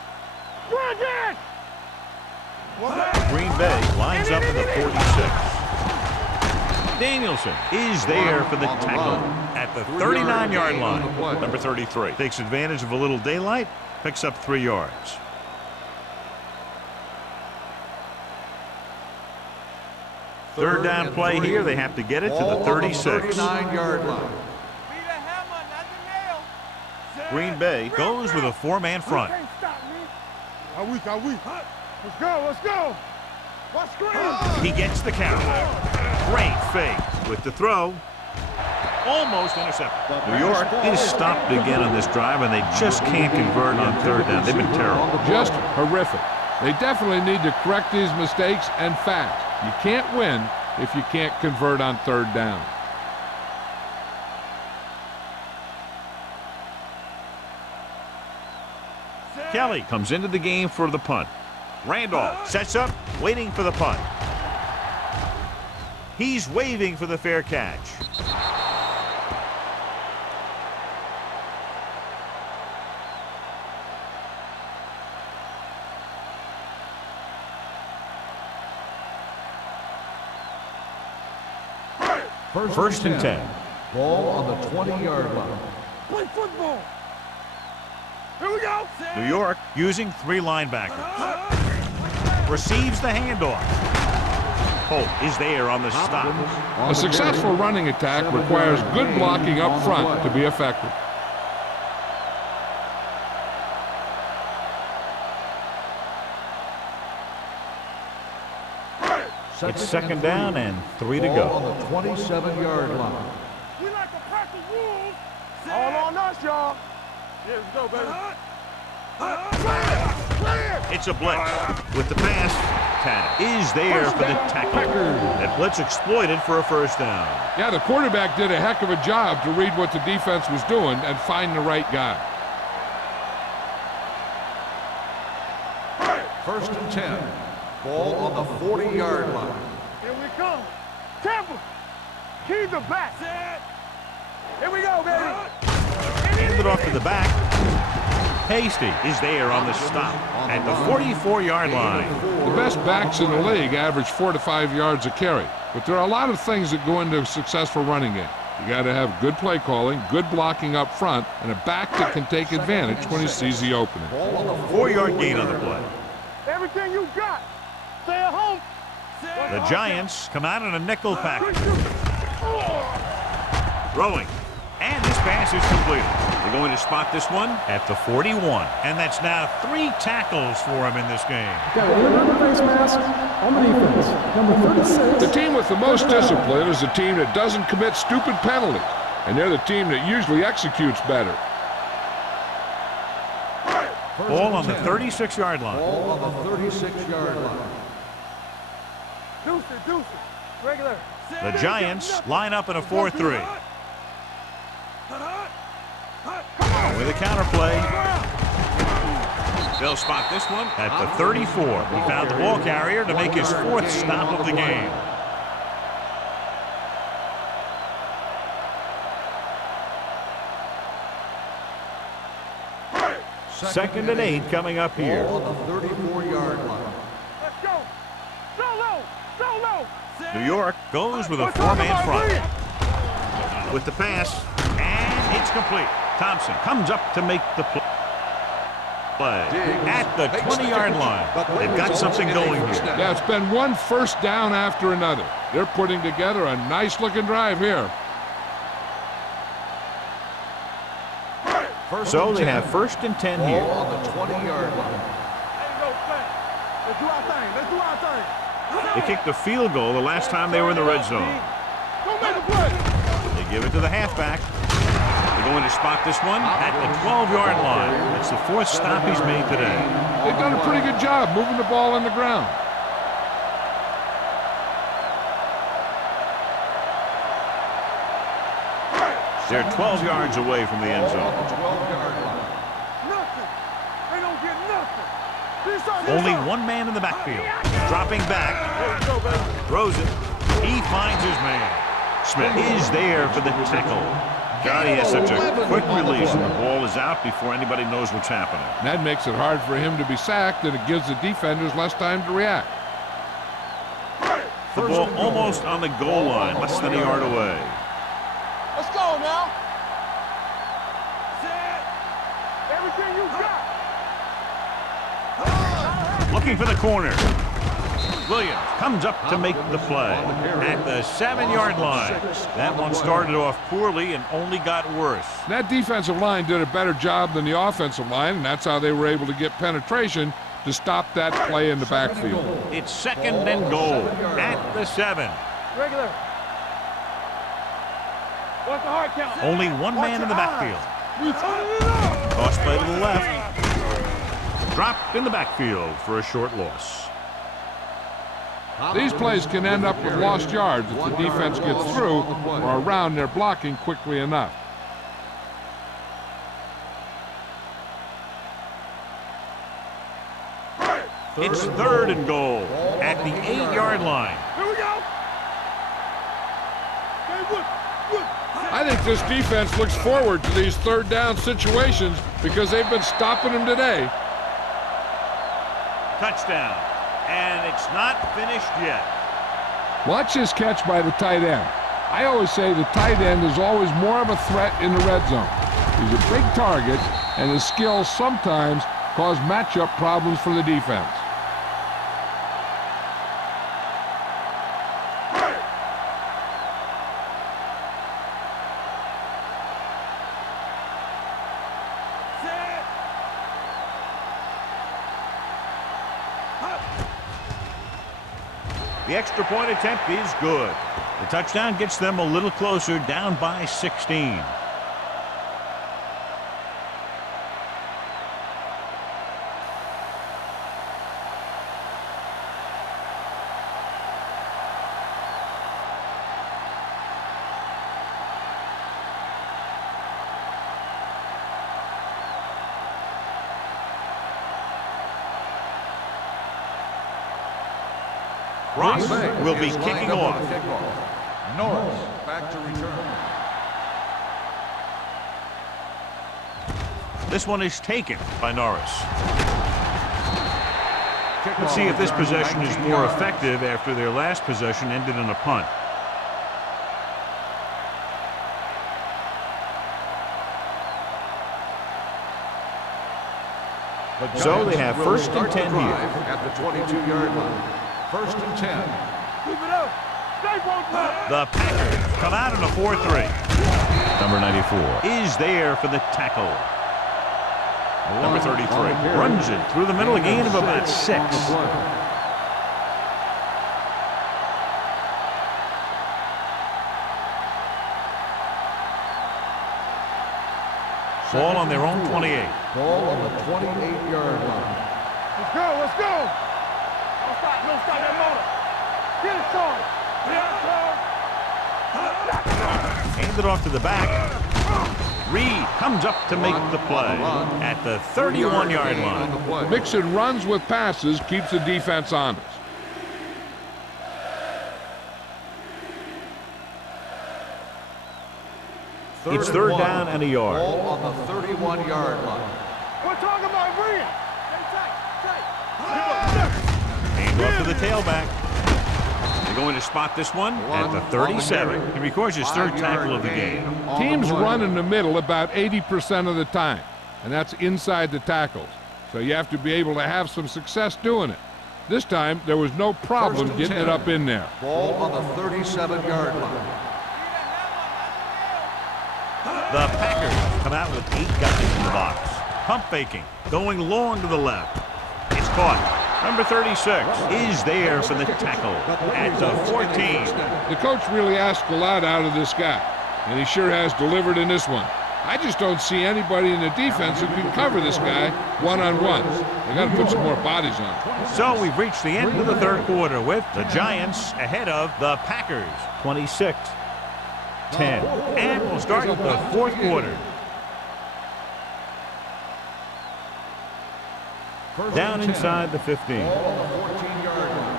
Bring it! Green Bay lines up in the 46. Danielson is there for the tackle at the 39-yard line. Number 33 takes advantage of a little daylight, picks up 3 yards. Third down play here. They have to get it to the 36. 39-yard line. Green Bay goes with a 4-man front. Can't stop me. Let's go, let's go. Watch screen. He gets the count. Great fake with the throw. Almost intercepted. New York is stopped again on this drive, and they just can't convert on third down. They've been terrible. Just horrific. They definitely need to correct these mistakes and fast. You can't win if you can't convert on third down. Kelly comes into the game for the punt. Randolph sets up, waiting for the punt. He's waving for the fair catch. First and 10. Ball on the 20-yard line. Play football. Here we go. New York using 3 linebackers. Receives the handoff. Holt is there on the stop. A successful running attack requires good blocking up front to be effective. It's second down and 3 to go. On the 27-yard line. We like to practice rules. All on us, y'all. Here we go, baby. It's a blitz. With the pass, Tanner is there for the tackle. That blitz exploited for a first down. Yeah, the quarterback did a heck of a job to read what the defense was doing and find the right guy. First and 10. Ball on the 40-yard line. Here we come. Temple. Keep the back. Here we go, baby. Handed off to the back. Hasty is there on the stop at the 44-yard line. The best backs in the league average 4 to 5 yards a carry. But there are a lot of things that go into a successful running game. You got to have good play calling, good blocking up front, and a back that can take advantage when he sees the opening. 4-yard gain on the play. Everything you got. Stay at home. The Giants come out in a nickel package. Throwing. And this pass is completed. They're going to spot this one at the 41. And that's now 3 tackles for him in this game. Got a little face mask on the defense. Number 36. The team with the most discipline is the team that doesn't commit stupid penalties. And they're the team that usually executes better. Ball on the 36-yard line. Ball on the 36-yard line. Deuce. Regular. The Giants line up in a 4-3. With a counter play. They'll spot this one at the 34. He found the ball carrier to make his 4th stop of the game. Second and 8 coming up here. Ball on the 34-yard line. Let's go. Solo. New York goes with a 4-man front. With the pass, and it's complete. Thompson comes up to make the play. Play at the 20-yard line. They've got something going here. Yeah, it's been one first down after another. They're putting together a nice-looking drive here. So they have 1st and 10 here. On the 20-yard line. Let's do our thing. Let's do our thing. They kicked the field goal the last time they were in the red zone. Don't make a play. They give it to the halfback. They're going to spot this one at the 12-yard line. That's the 4th stop he's made today. They've done a pretty good job moving the ball on the ground. They're 12 yards away from the end zone. Nothing. They don't get nothing. Only one man in the backfield. Dropping back. Throws it. He finds his man. Smith is there for the tackle. God, he has such a quick release, and the ball is out before anybody knows what's happening. That makes it hard for him to be sacked, and it gives the defenders less time to react. The ball almost on the goal line, less than a yard away. Let's go now. Set. Everything you got. Looking for the corner. Williams comes up to make the play at the 7-yard line. That one started off poorly and only got worse. That defensive line did a better job than the offensive line, and that's how they were able to get penetration to stop that play in the backfield. It's 2nd and goal at the 7. Regular. What's the hard count? Only one man in the backfield. We turning it up. Toss play to the left. Dropped in the backfield for a short loss. These plays can end up with lost yards if the defense gets through or around their blocking quickly enough. It's 3rd and goal at the 8-yard line. Here we go. I think this defense looks forward to these 3rd down situations because they've been stopping them today. Touchdown. And it's not finished yet. Watch this catch by the tight end. I always say the tight end is always more of a threat in the red zone. He's a big target, and his skills sometimes cause matchup problems for the defense. The extra point attempt is good. The touchdown gets them a little closer, down by 16. Ross will be kicking off. Norris back to return. This one is taken by Norris. Let's see if this possession is more effective after their last possession ended in a punt. So they have 1st and 10 here. At the 22-yard line. 1st and 10. Keep it up. Stay focused. The Packers come out in a 4-3. Number 94 is there for the tackle. Number 33 runs it through the middle, a gain of about 6. Ball on their own 28. Ball on the 28-yard line. Let's go. Let's go. Don't stop that motor. Get it started. Hand it off to the back. Reed comes up to make the play at the 31-yard line. Mixing runs with passes keeps the defense honest. It's 3rd down and a yard. Ball on the 31-yard line. We're talking about Reed. Hand off to the tailback. They're going to spot this one at the 37. He records his 3rd tackle of the game. Teams run in the middle about 80% of the time, and that's inside the tackles. So you have to be able to have some success doing it. This time, there was no problem getting it up in there. Ball on the 37-yard line. The Packers come out with 8 guys in the box. Pump faking, going long to the left. It's caught. Number 36 is there for the tackle at the 14. The coach really asked a lot out of this guy, and he sure has delivered in this one. I just don't see anybody in the defense who can cover this guy one-on-ones. They got to put some more bodies on him. So we've reached the end of the third quarter with the Giants ahead of the Packers, 26-10. And we'll start the fourth quarter. Down inside the 15. Ball on the 14-yard line.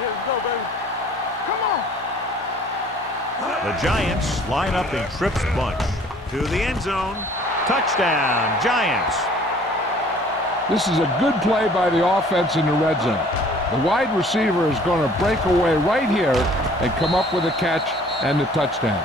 Let's go, baby. Come on. The Giants line up in trips bunch to the end zone. Touchdown, Giants. This is a good play by the offense in the red zone. The wide receiver is going to break away right here and come up with a catch and the touchdown.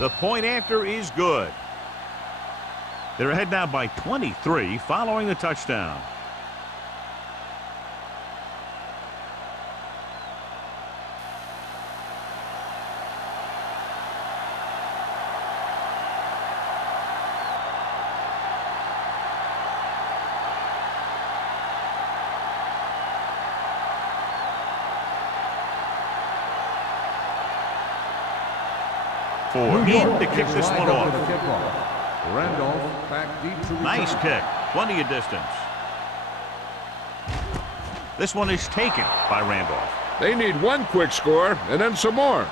The point after is good. They're ahead now by 23 following the touchdown. In to kick this one off. Randolph back deep to Nice kick. Plenty of distance. This one is taken by Randolph. They need one quick score and then some more.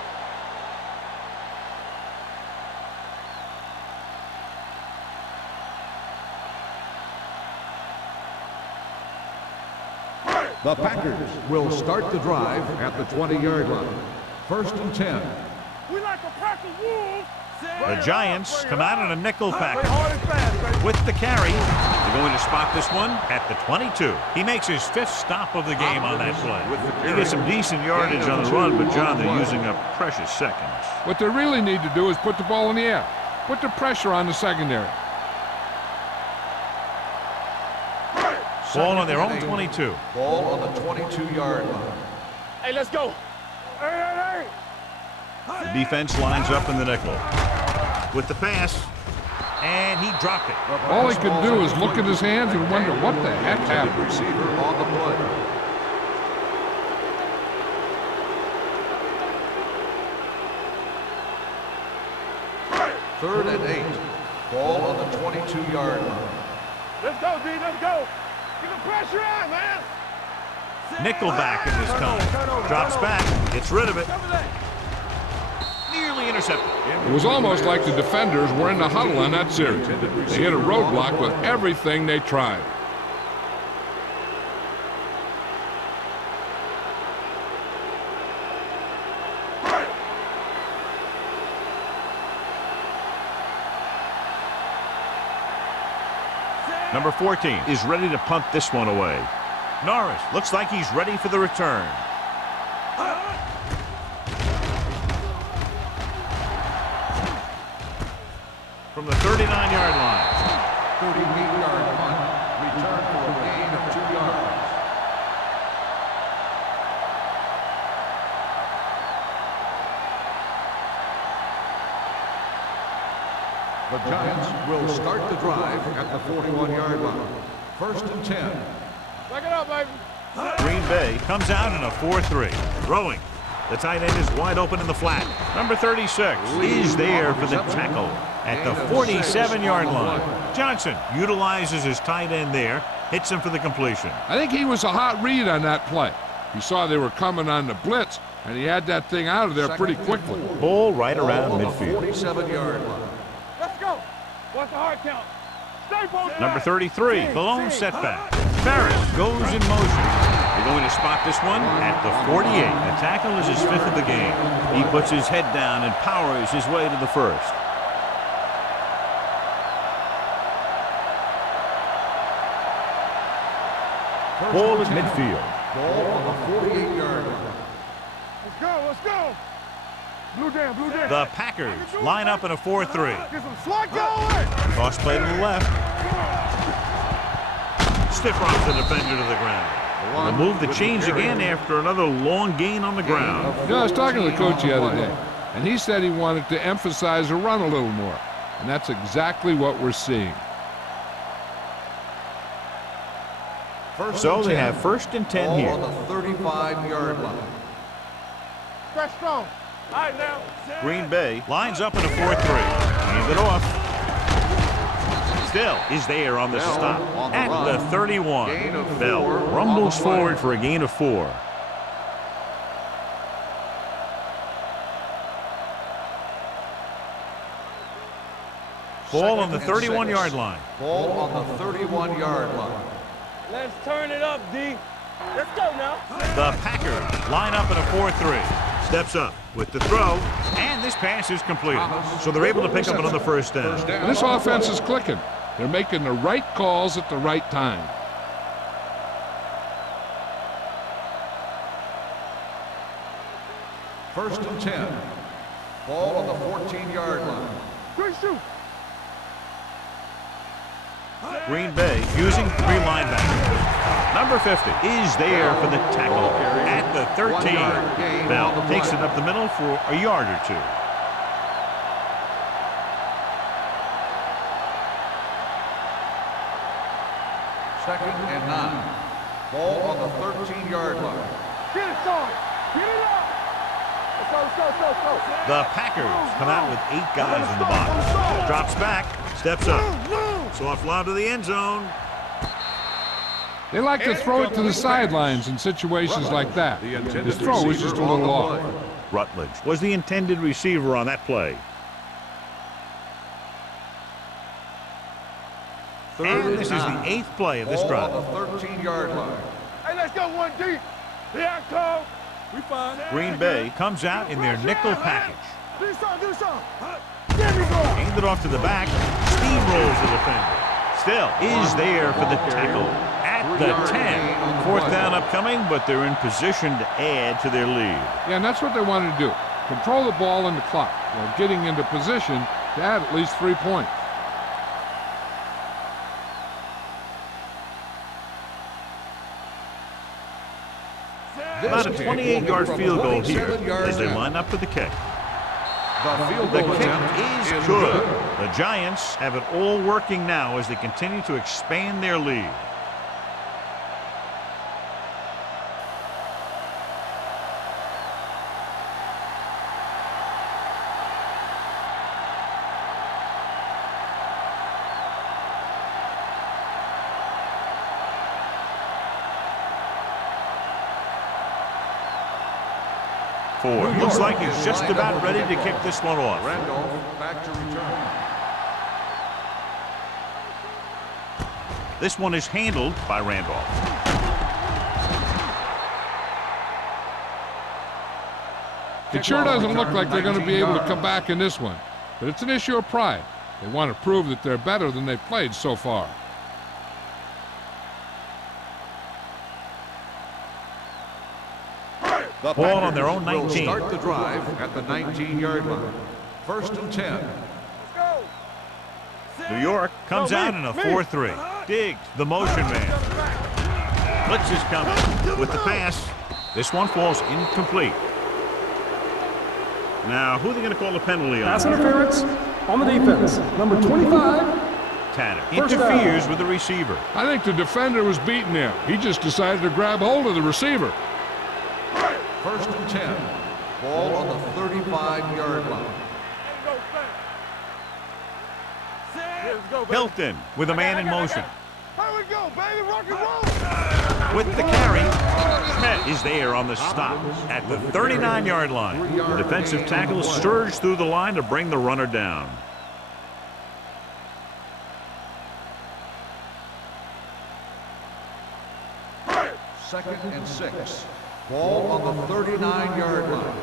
The Packers will start the drive at the 20-yard line. 1st and 10. We like a pack of wolves. The Giants come out in a nickel package. With the carry, they're going to spot this one at the 22. He makes his 5th stop of the game on that play. He gets some decent yardage on the run, but John, they're using up precious seconds. What they really need to do is put the ball in the air. Put the pressure on the secondary. Ball on their own 22. Ball on the 22-yard line. Hey, let's go. Hey. The defense lines up in the nickel. With the pass, and he dropped it. All he could do is look at his hands and wonder what the heck happened. Receiver on the play. Third and 8. Ball on the 22-yard line. Let's go, D. Let's go. Get the pressure on, man. Nickelback in this time. Drops back, gets rid of it. Nearly intercepted. It was almost like the defenders were in the huddle on that series. They hit a roadblock with everything they tried. Number 14 is ready to punt this one away. Norris looks like he's ready for the return. From the 39-yard line. 38-yard punt. Return for a gain of 2 yards. The Giants will start the drive at the 41-yard line. 1st and 10. Back it up, baby. Green Bay comes out in a 4-3. Throwing. The tight end is wide open in the flat. Number 36 is there for the tackle at the 47-yard line. Johnson utilizes his tight end there, hits him for the completion. I think he was a hot read on that play. He saw they were coming on the blitz, And he had that thing out of there pretty quickly. Ball right around midfield. 47-yard line. Let's go. What's the hard count? Stay posted. Number 33, the lone setback. Ferris goes in motion. They're going to spot this one at the 48. The tackle is his 5th of the game. He puts his head down and powers his way to the first. Ball at midfield. Ball on the 48-yard line. Let's go. Let's go. Blue down. Blue down. The Packers line up in a 4-3. Get some swat going. Toss play to the left. Stiff rocks the defender to the ground. The move the chains again after another long gain on the ground. You know, I was talking to the coach the other day, and he said he wanted to emphasize the run a little more. And that's exactly what we're seeing. So they have 1st and 10 here. Ball on the 35-yard line. Stretch strong. All right, now. Green Bay lines up in a 4-3. Hand it off. Still is there on the stop at the 31. Bell rumbles forward for a gain of 4. Ball on the 31-yard line. Ball on the 31-yard line. Let's turn it up, D. Let's go now. The Packers line up in a 4-3. Steps up with the throw, and this pass is completed. So they're able to pick up another first down. And this offense is clicking. They're making the right calls at the right time. First and 10. Ball on the 14-yard line. Good shoot. Green Bay using 3 linebackers. Number 50 is there for the tackle at the 13. Bell takes it up the middle for a yard or 2. Second and 9. Ball on the 13-yard line. Get it, Sean. Get it up. Let's go. The Packers come out with 8 guys in the box. Drops back, steps up. Soft lob to the end zone. They like to throw it to the sidelines in situations like that. His throw was just a little off. Rutledge was the intended receiver on that play. And this is the 8th play of this drive. Ball on the 13-yard line. Hey, let's go 1 deep. Here I come. We fine. Green Bay comes out in their nickel package. Do something. There we go. Hand it off to the back. Steamrolls the defender. Still is there for the tackle at the 10. 4th down upcoming, but they're in position to add to their lead. Yeah, and that's what they wanted to do. Control the ball and the clock while getting into position to add at least 3 points. About a 28-yard field goal here as they line up for the kick. The kick is good. The Giants have it all working now as they continue to expand their lead. Looks like he's just about ready to kick this one off. Randolph back to return. This one is handled by Randolph. It sure doesn't look like they're going to be able to come back in this one, but it's an issue of pride. They want to prove that they're better than they've played so far. The Ball on their own will 19. start the drive at the 19-yard line. First and 10. New York comes out in a 4-3. Diggs, the motion man. Blitz is coming with the pass. This one falls incomplete. Now, who are they going to call the penalty on? Pass interference on the defense. Number 25. Tanner interferes with the receiver. I think the defender was beaten there. He just decided to grab hold of the receiver. First and 10. Ball on the 35-yard line. Hilton with a man in motion. Here we go, baby. Rock and roll. with the carry. Schmidt is there on the stop at the 39-yard line. The defensive tackle surged through the line to bring the runner down. Second and 6. Ball on the 39-yard line.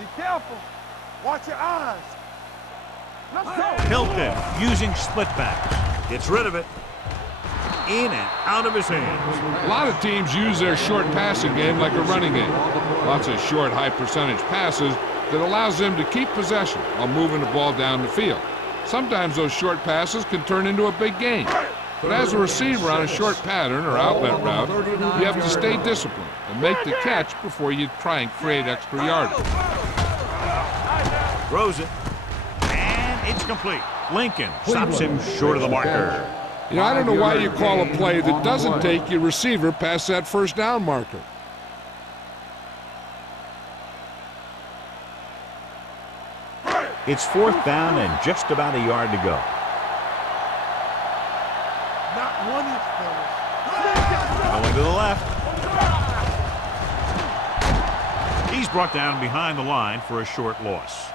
Be careful. Watch your eyes. Let's go. Hilton using split backs. Gets rid of it. In and out of his hands. A lot of teams use their short passing game like a running game. Lots of short, high-percentage passes that allows them to keep possession while moving the ball down the field. Sometimes those short passes can turn into a big gain. But as a receiver on a short pattern or outlet route, you have to stay disciplined and make the catch before you try and create extra yardage. Throws it. And it's complete. Lincoln stops him short of the marker. You know, I don't know why you call a play that doesn't take your receiver past that first down marker. It's 4th down and just about a yard to go. Not one inch, Going to the left. He's brought down behind the line for a short loss.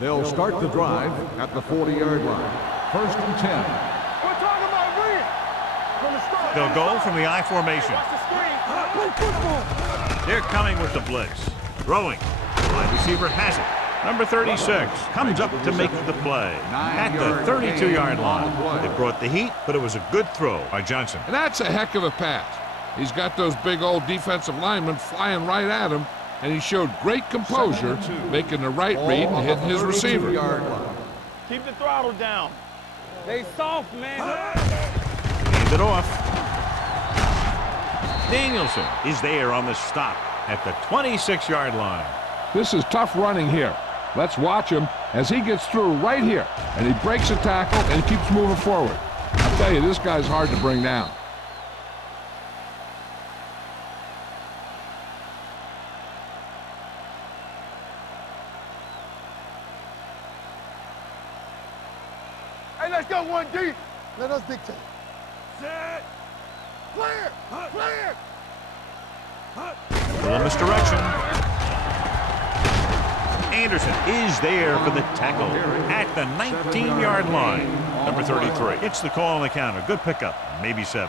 They'll start the drive at the 40-yard line. First and 10. We're talking about read. From the start. They'll go from the I formation. Watch the screen. Play football. They're coming with the blitz. Throwing. The wide receiver has it. Number 36 comes up to make the play at the 32-yard line. They brought the heat, but it was a good throw by Johnson. And that's a heck of a pass. He's got those big old defensive linemen flying right at him, and he showed great composure, making the right read and hitting his receiver. Keep the throttle down. They soft, man. Hand it off. Danielson is there on the stop at the 26-yard line. This is tough running here. Let's watch him as he gets through right here, and he breaks a tackle and keeps moving forward. I'll tell you, this guy's hard to bring down. Hey, let's go 1D. Let us dictate. Set. Clear. Clear. Little misdirection. Anderson is there for the tackle at the 19-yard line. Number 33 hits the call on the counter. Good pickup, maybe 7.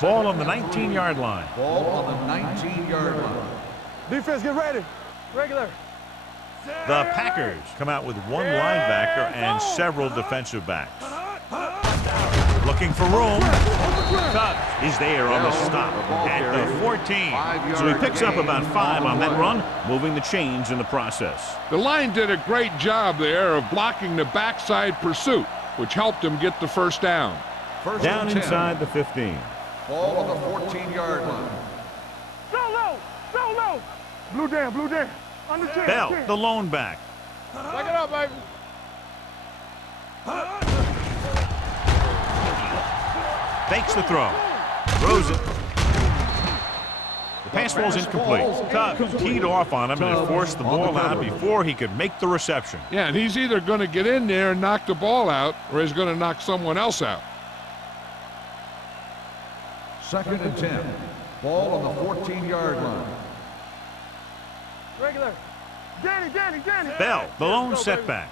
Ball on the 19-yard line. Ball on the 19-yard line. Defense, get ready. Regular. The Packers come out with one linebacker and several defensive backs. Looking for room. Tubbs is there on the stop at the 14. So he picks up about 5 on that run, moving the chains in the process. The line did a great job there of blocking the backside pursuit, which helped him get the first down. Down inside the 15. Ball on the 14-yard line. Go low. Go low. Blue down. Blue down. On the chin. Bell, the lone back. Back it up, baby. Fakes the throw. Throws it. The pass falls incomplete. Tubbs teed off on him and forced the ball out before he could make the reception. Yeah, and he's either going to get in there and knock the ball out, or he's going to knock someone else out. Second and 10. Ball on the 14-yard line. Regular. Danny. Bell, the lone setback.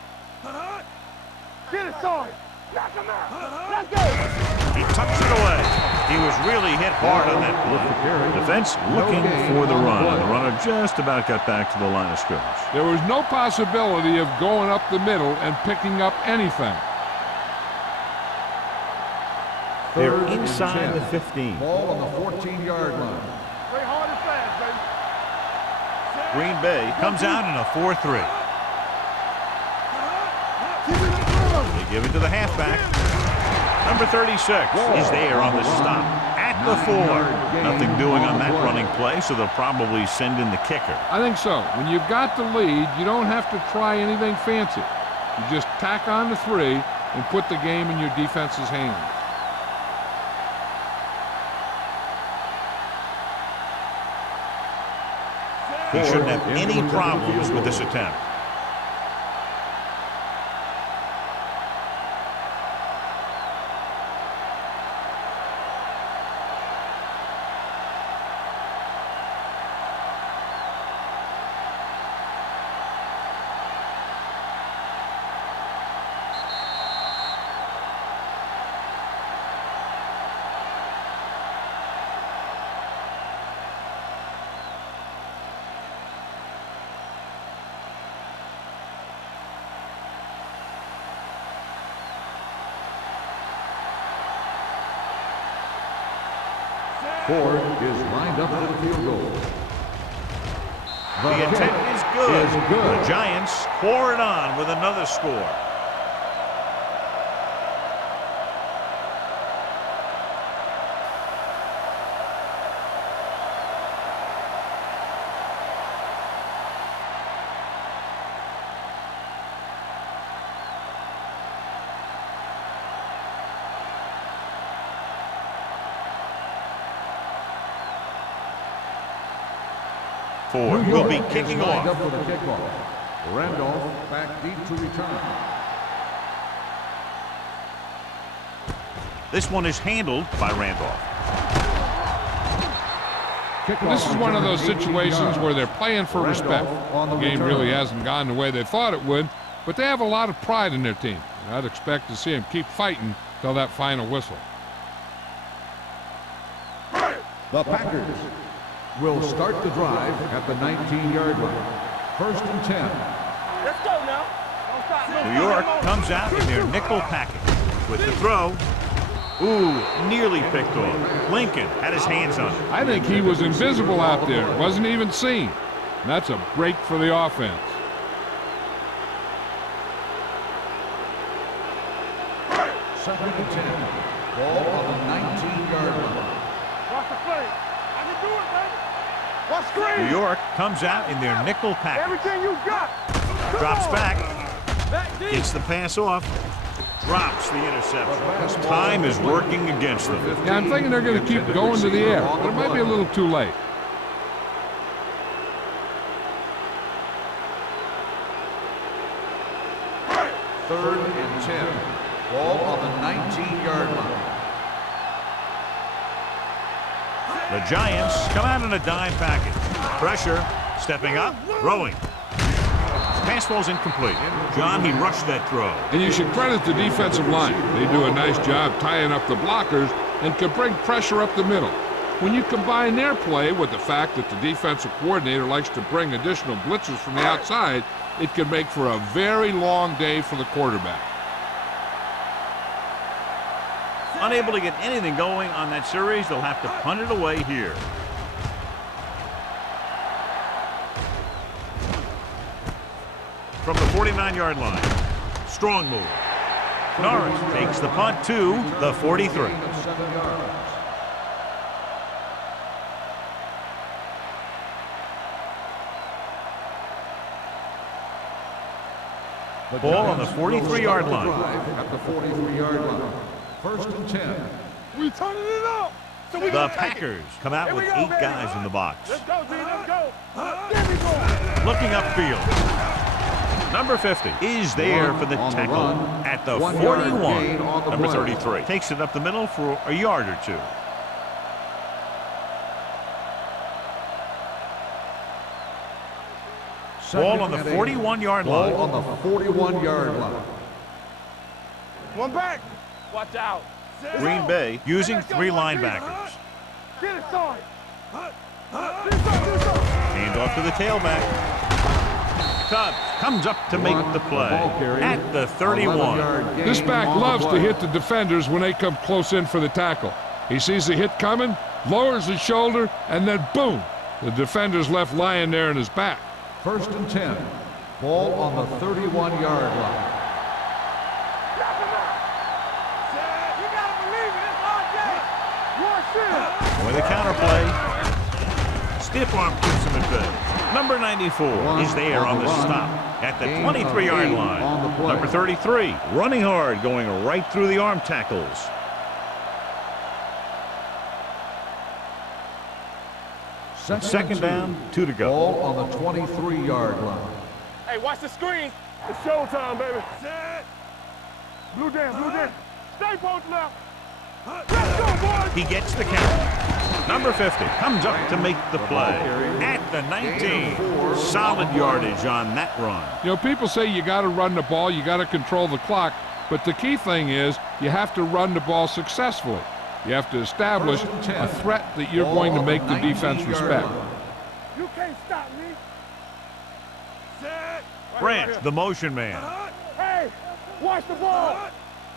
Get it, Sarge. Knock him out. Let's go. He tucks it away. He was really hit hard on that play. Defense looking for the run. The runner just about got back to the line of scrimmage. There was no possibility of going up the middle and picking up anything. They're inside the 15. Ball on the 14-yard line. Play hard and fast, baby. Green Bay comes out in a 4-3. They give it to the halfback. Number 36 is there on the stop at at the 4. Nothing doing on that running play, so they'll probably send in the kicker. I think so. When you've got the lead, you don't have to try anything fancy. You just tack on the 3 and put the game in your defense's hands. He shouldn't have any problems with this attempt. Ford is lined up for the field goal. The intent is good. The Giants pour it on with another score. Ford will be kicking off. Up for the kickoff. Randolph back deep to return. This one is handled by Randolph. This is one of those situations where they're playing for respect. The game really hasn't gone the way they thought it would, but they have a lot of pride in their team. And I'd expect to see them keep fighting till that final whistle. The Packers will start the drive at the 19-yard line. 1st and 10. Let's go now. Don't stop. New York comes out in their nickel package. With the throw. Ooh, nearly picked off. Lincoln had his hands on it. I think he was invisible out there. Wasn't even seen. And that's a break for the offense. Second and 10. Ball on the 19-yard line. Watch the play. I can do it, baby. Watch screen. New York comes out in their nickel package. Everything you got. Drops back. Gets the pass off. Drops the interception. Time is working against them. Yeah, I'm thinking they're going to keep going to the air, but it might be a little too late. Third and 10. Ball on the 19-yard line. The Giants come out in a dime package. Pressure, stepping up, throwing. Pass ball's incomplete. John, he rushed that throw. And you should credit the defensive line. They do a nice job tying up the blockers and can bring pressure up the middle. When you combine their play with the fact that the defensive coordinator likes to bring additional blitzes from the outside, it can make for a very long day for the quarterback. Unable to get anything going on that series, they'll have to punt it away here. From the 49-yard line. Strong move. Norris takes the punt to the 43. Ball on the 43-yard line. At the 43-yard line. 1st and 10. We turning it up. So we The Packers come out with 8 guys in the box. Let's go, D. Let's go. There we go. Looking upfield. Number 50 is there for the tackle at the 41. Number 33 takes it up the middle for a yard or two. Ball on the 41-yard line. Ball on the 41-yard line. One back. Watch out. Green Bay using 3 linebackers. Get it, son. Hand off to the tailback. Cubs comes up to make the play at the 31. This back loves to hit the defenders when they come close in for the tackle. He sees the hit coming, lowers his shoulder, and then boom, the defender's left lying there in his back. 1st and 10. Ball on the 31-yard line. You gotta believe it. It's our day. One shit. with a counter play. Stiff arm keeps him at bay. Number 94 is there on the stop at the 23-yard line. Number 33 running hard, going right through the arm tackles. Second down, 2 to go. Ball on the 23-yard line. Hey, watch the screen. It's showtime, baby. Set. Blue down. Stay posted up. Let's go, boys. He gets the count. Number 50 comes up to make the play at the 19. Solid yardage on that run. You know, people say you got to run the ball, you got to control the clock, but the key thing is you have to run the ball successfully. You have to establish a threat that you're going to make the defense respect. You can't stop me. Set. Branch, the motion man. Hey, watch the ball.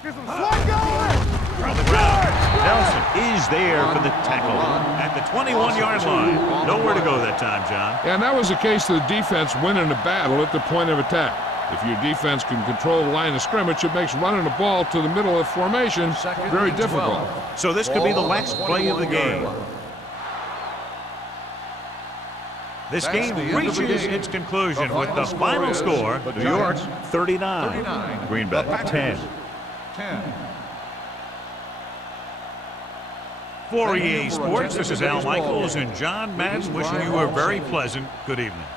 Get some slide going. On the ground. Nelson is there for the tackle at the 21-yard line. Nowhere to go that time, John. And that was a case of the defense winning the battle at the point of attack. If your defense can control the line of scrimmage, it makes running the ball to the middle of formation very difficult. So this could be the last play of the game. This game reaches its conclusion with the final score, New York 39, Green Bay 10. For EA Sports, this is Al Michaels and John Madden wishing you a very pleasant good evening.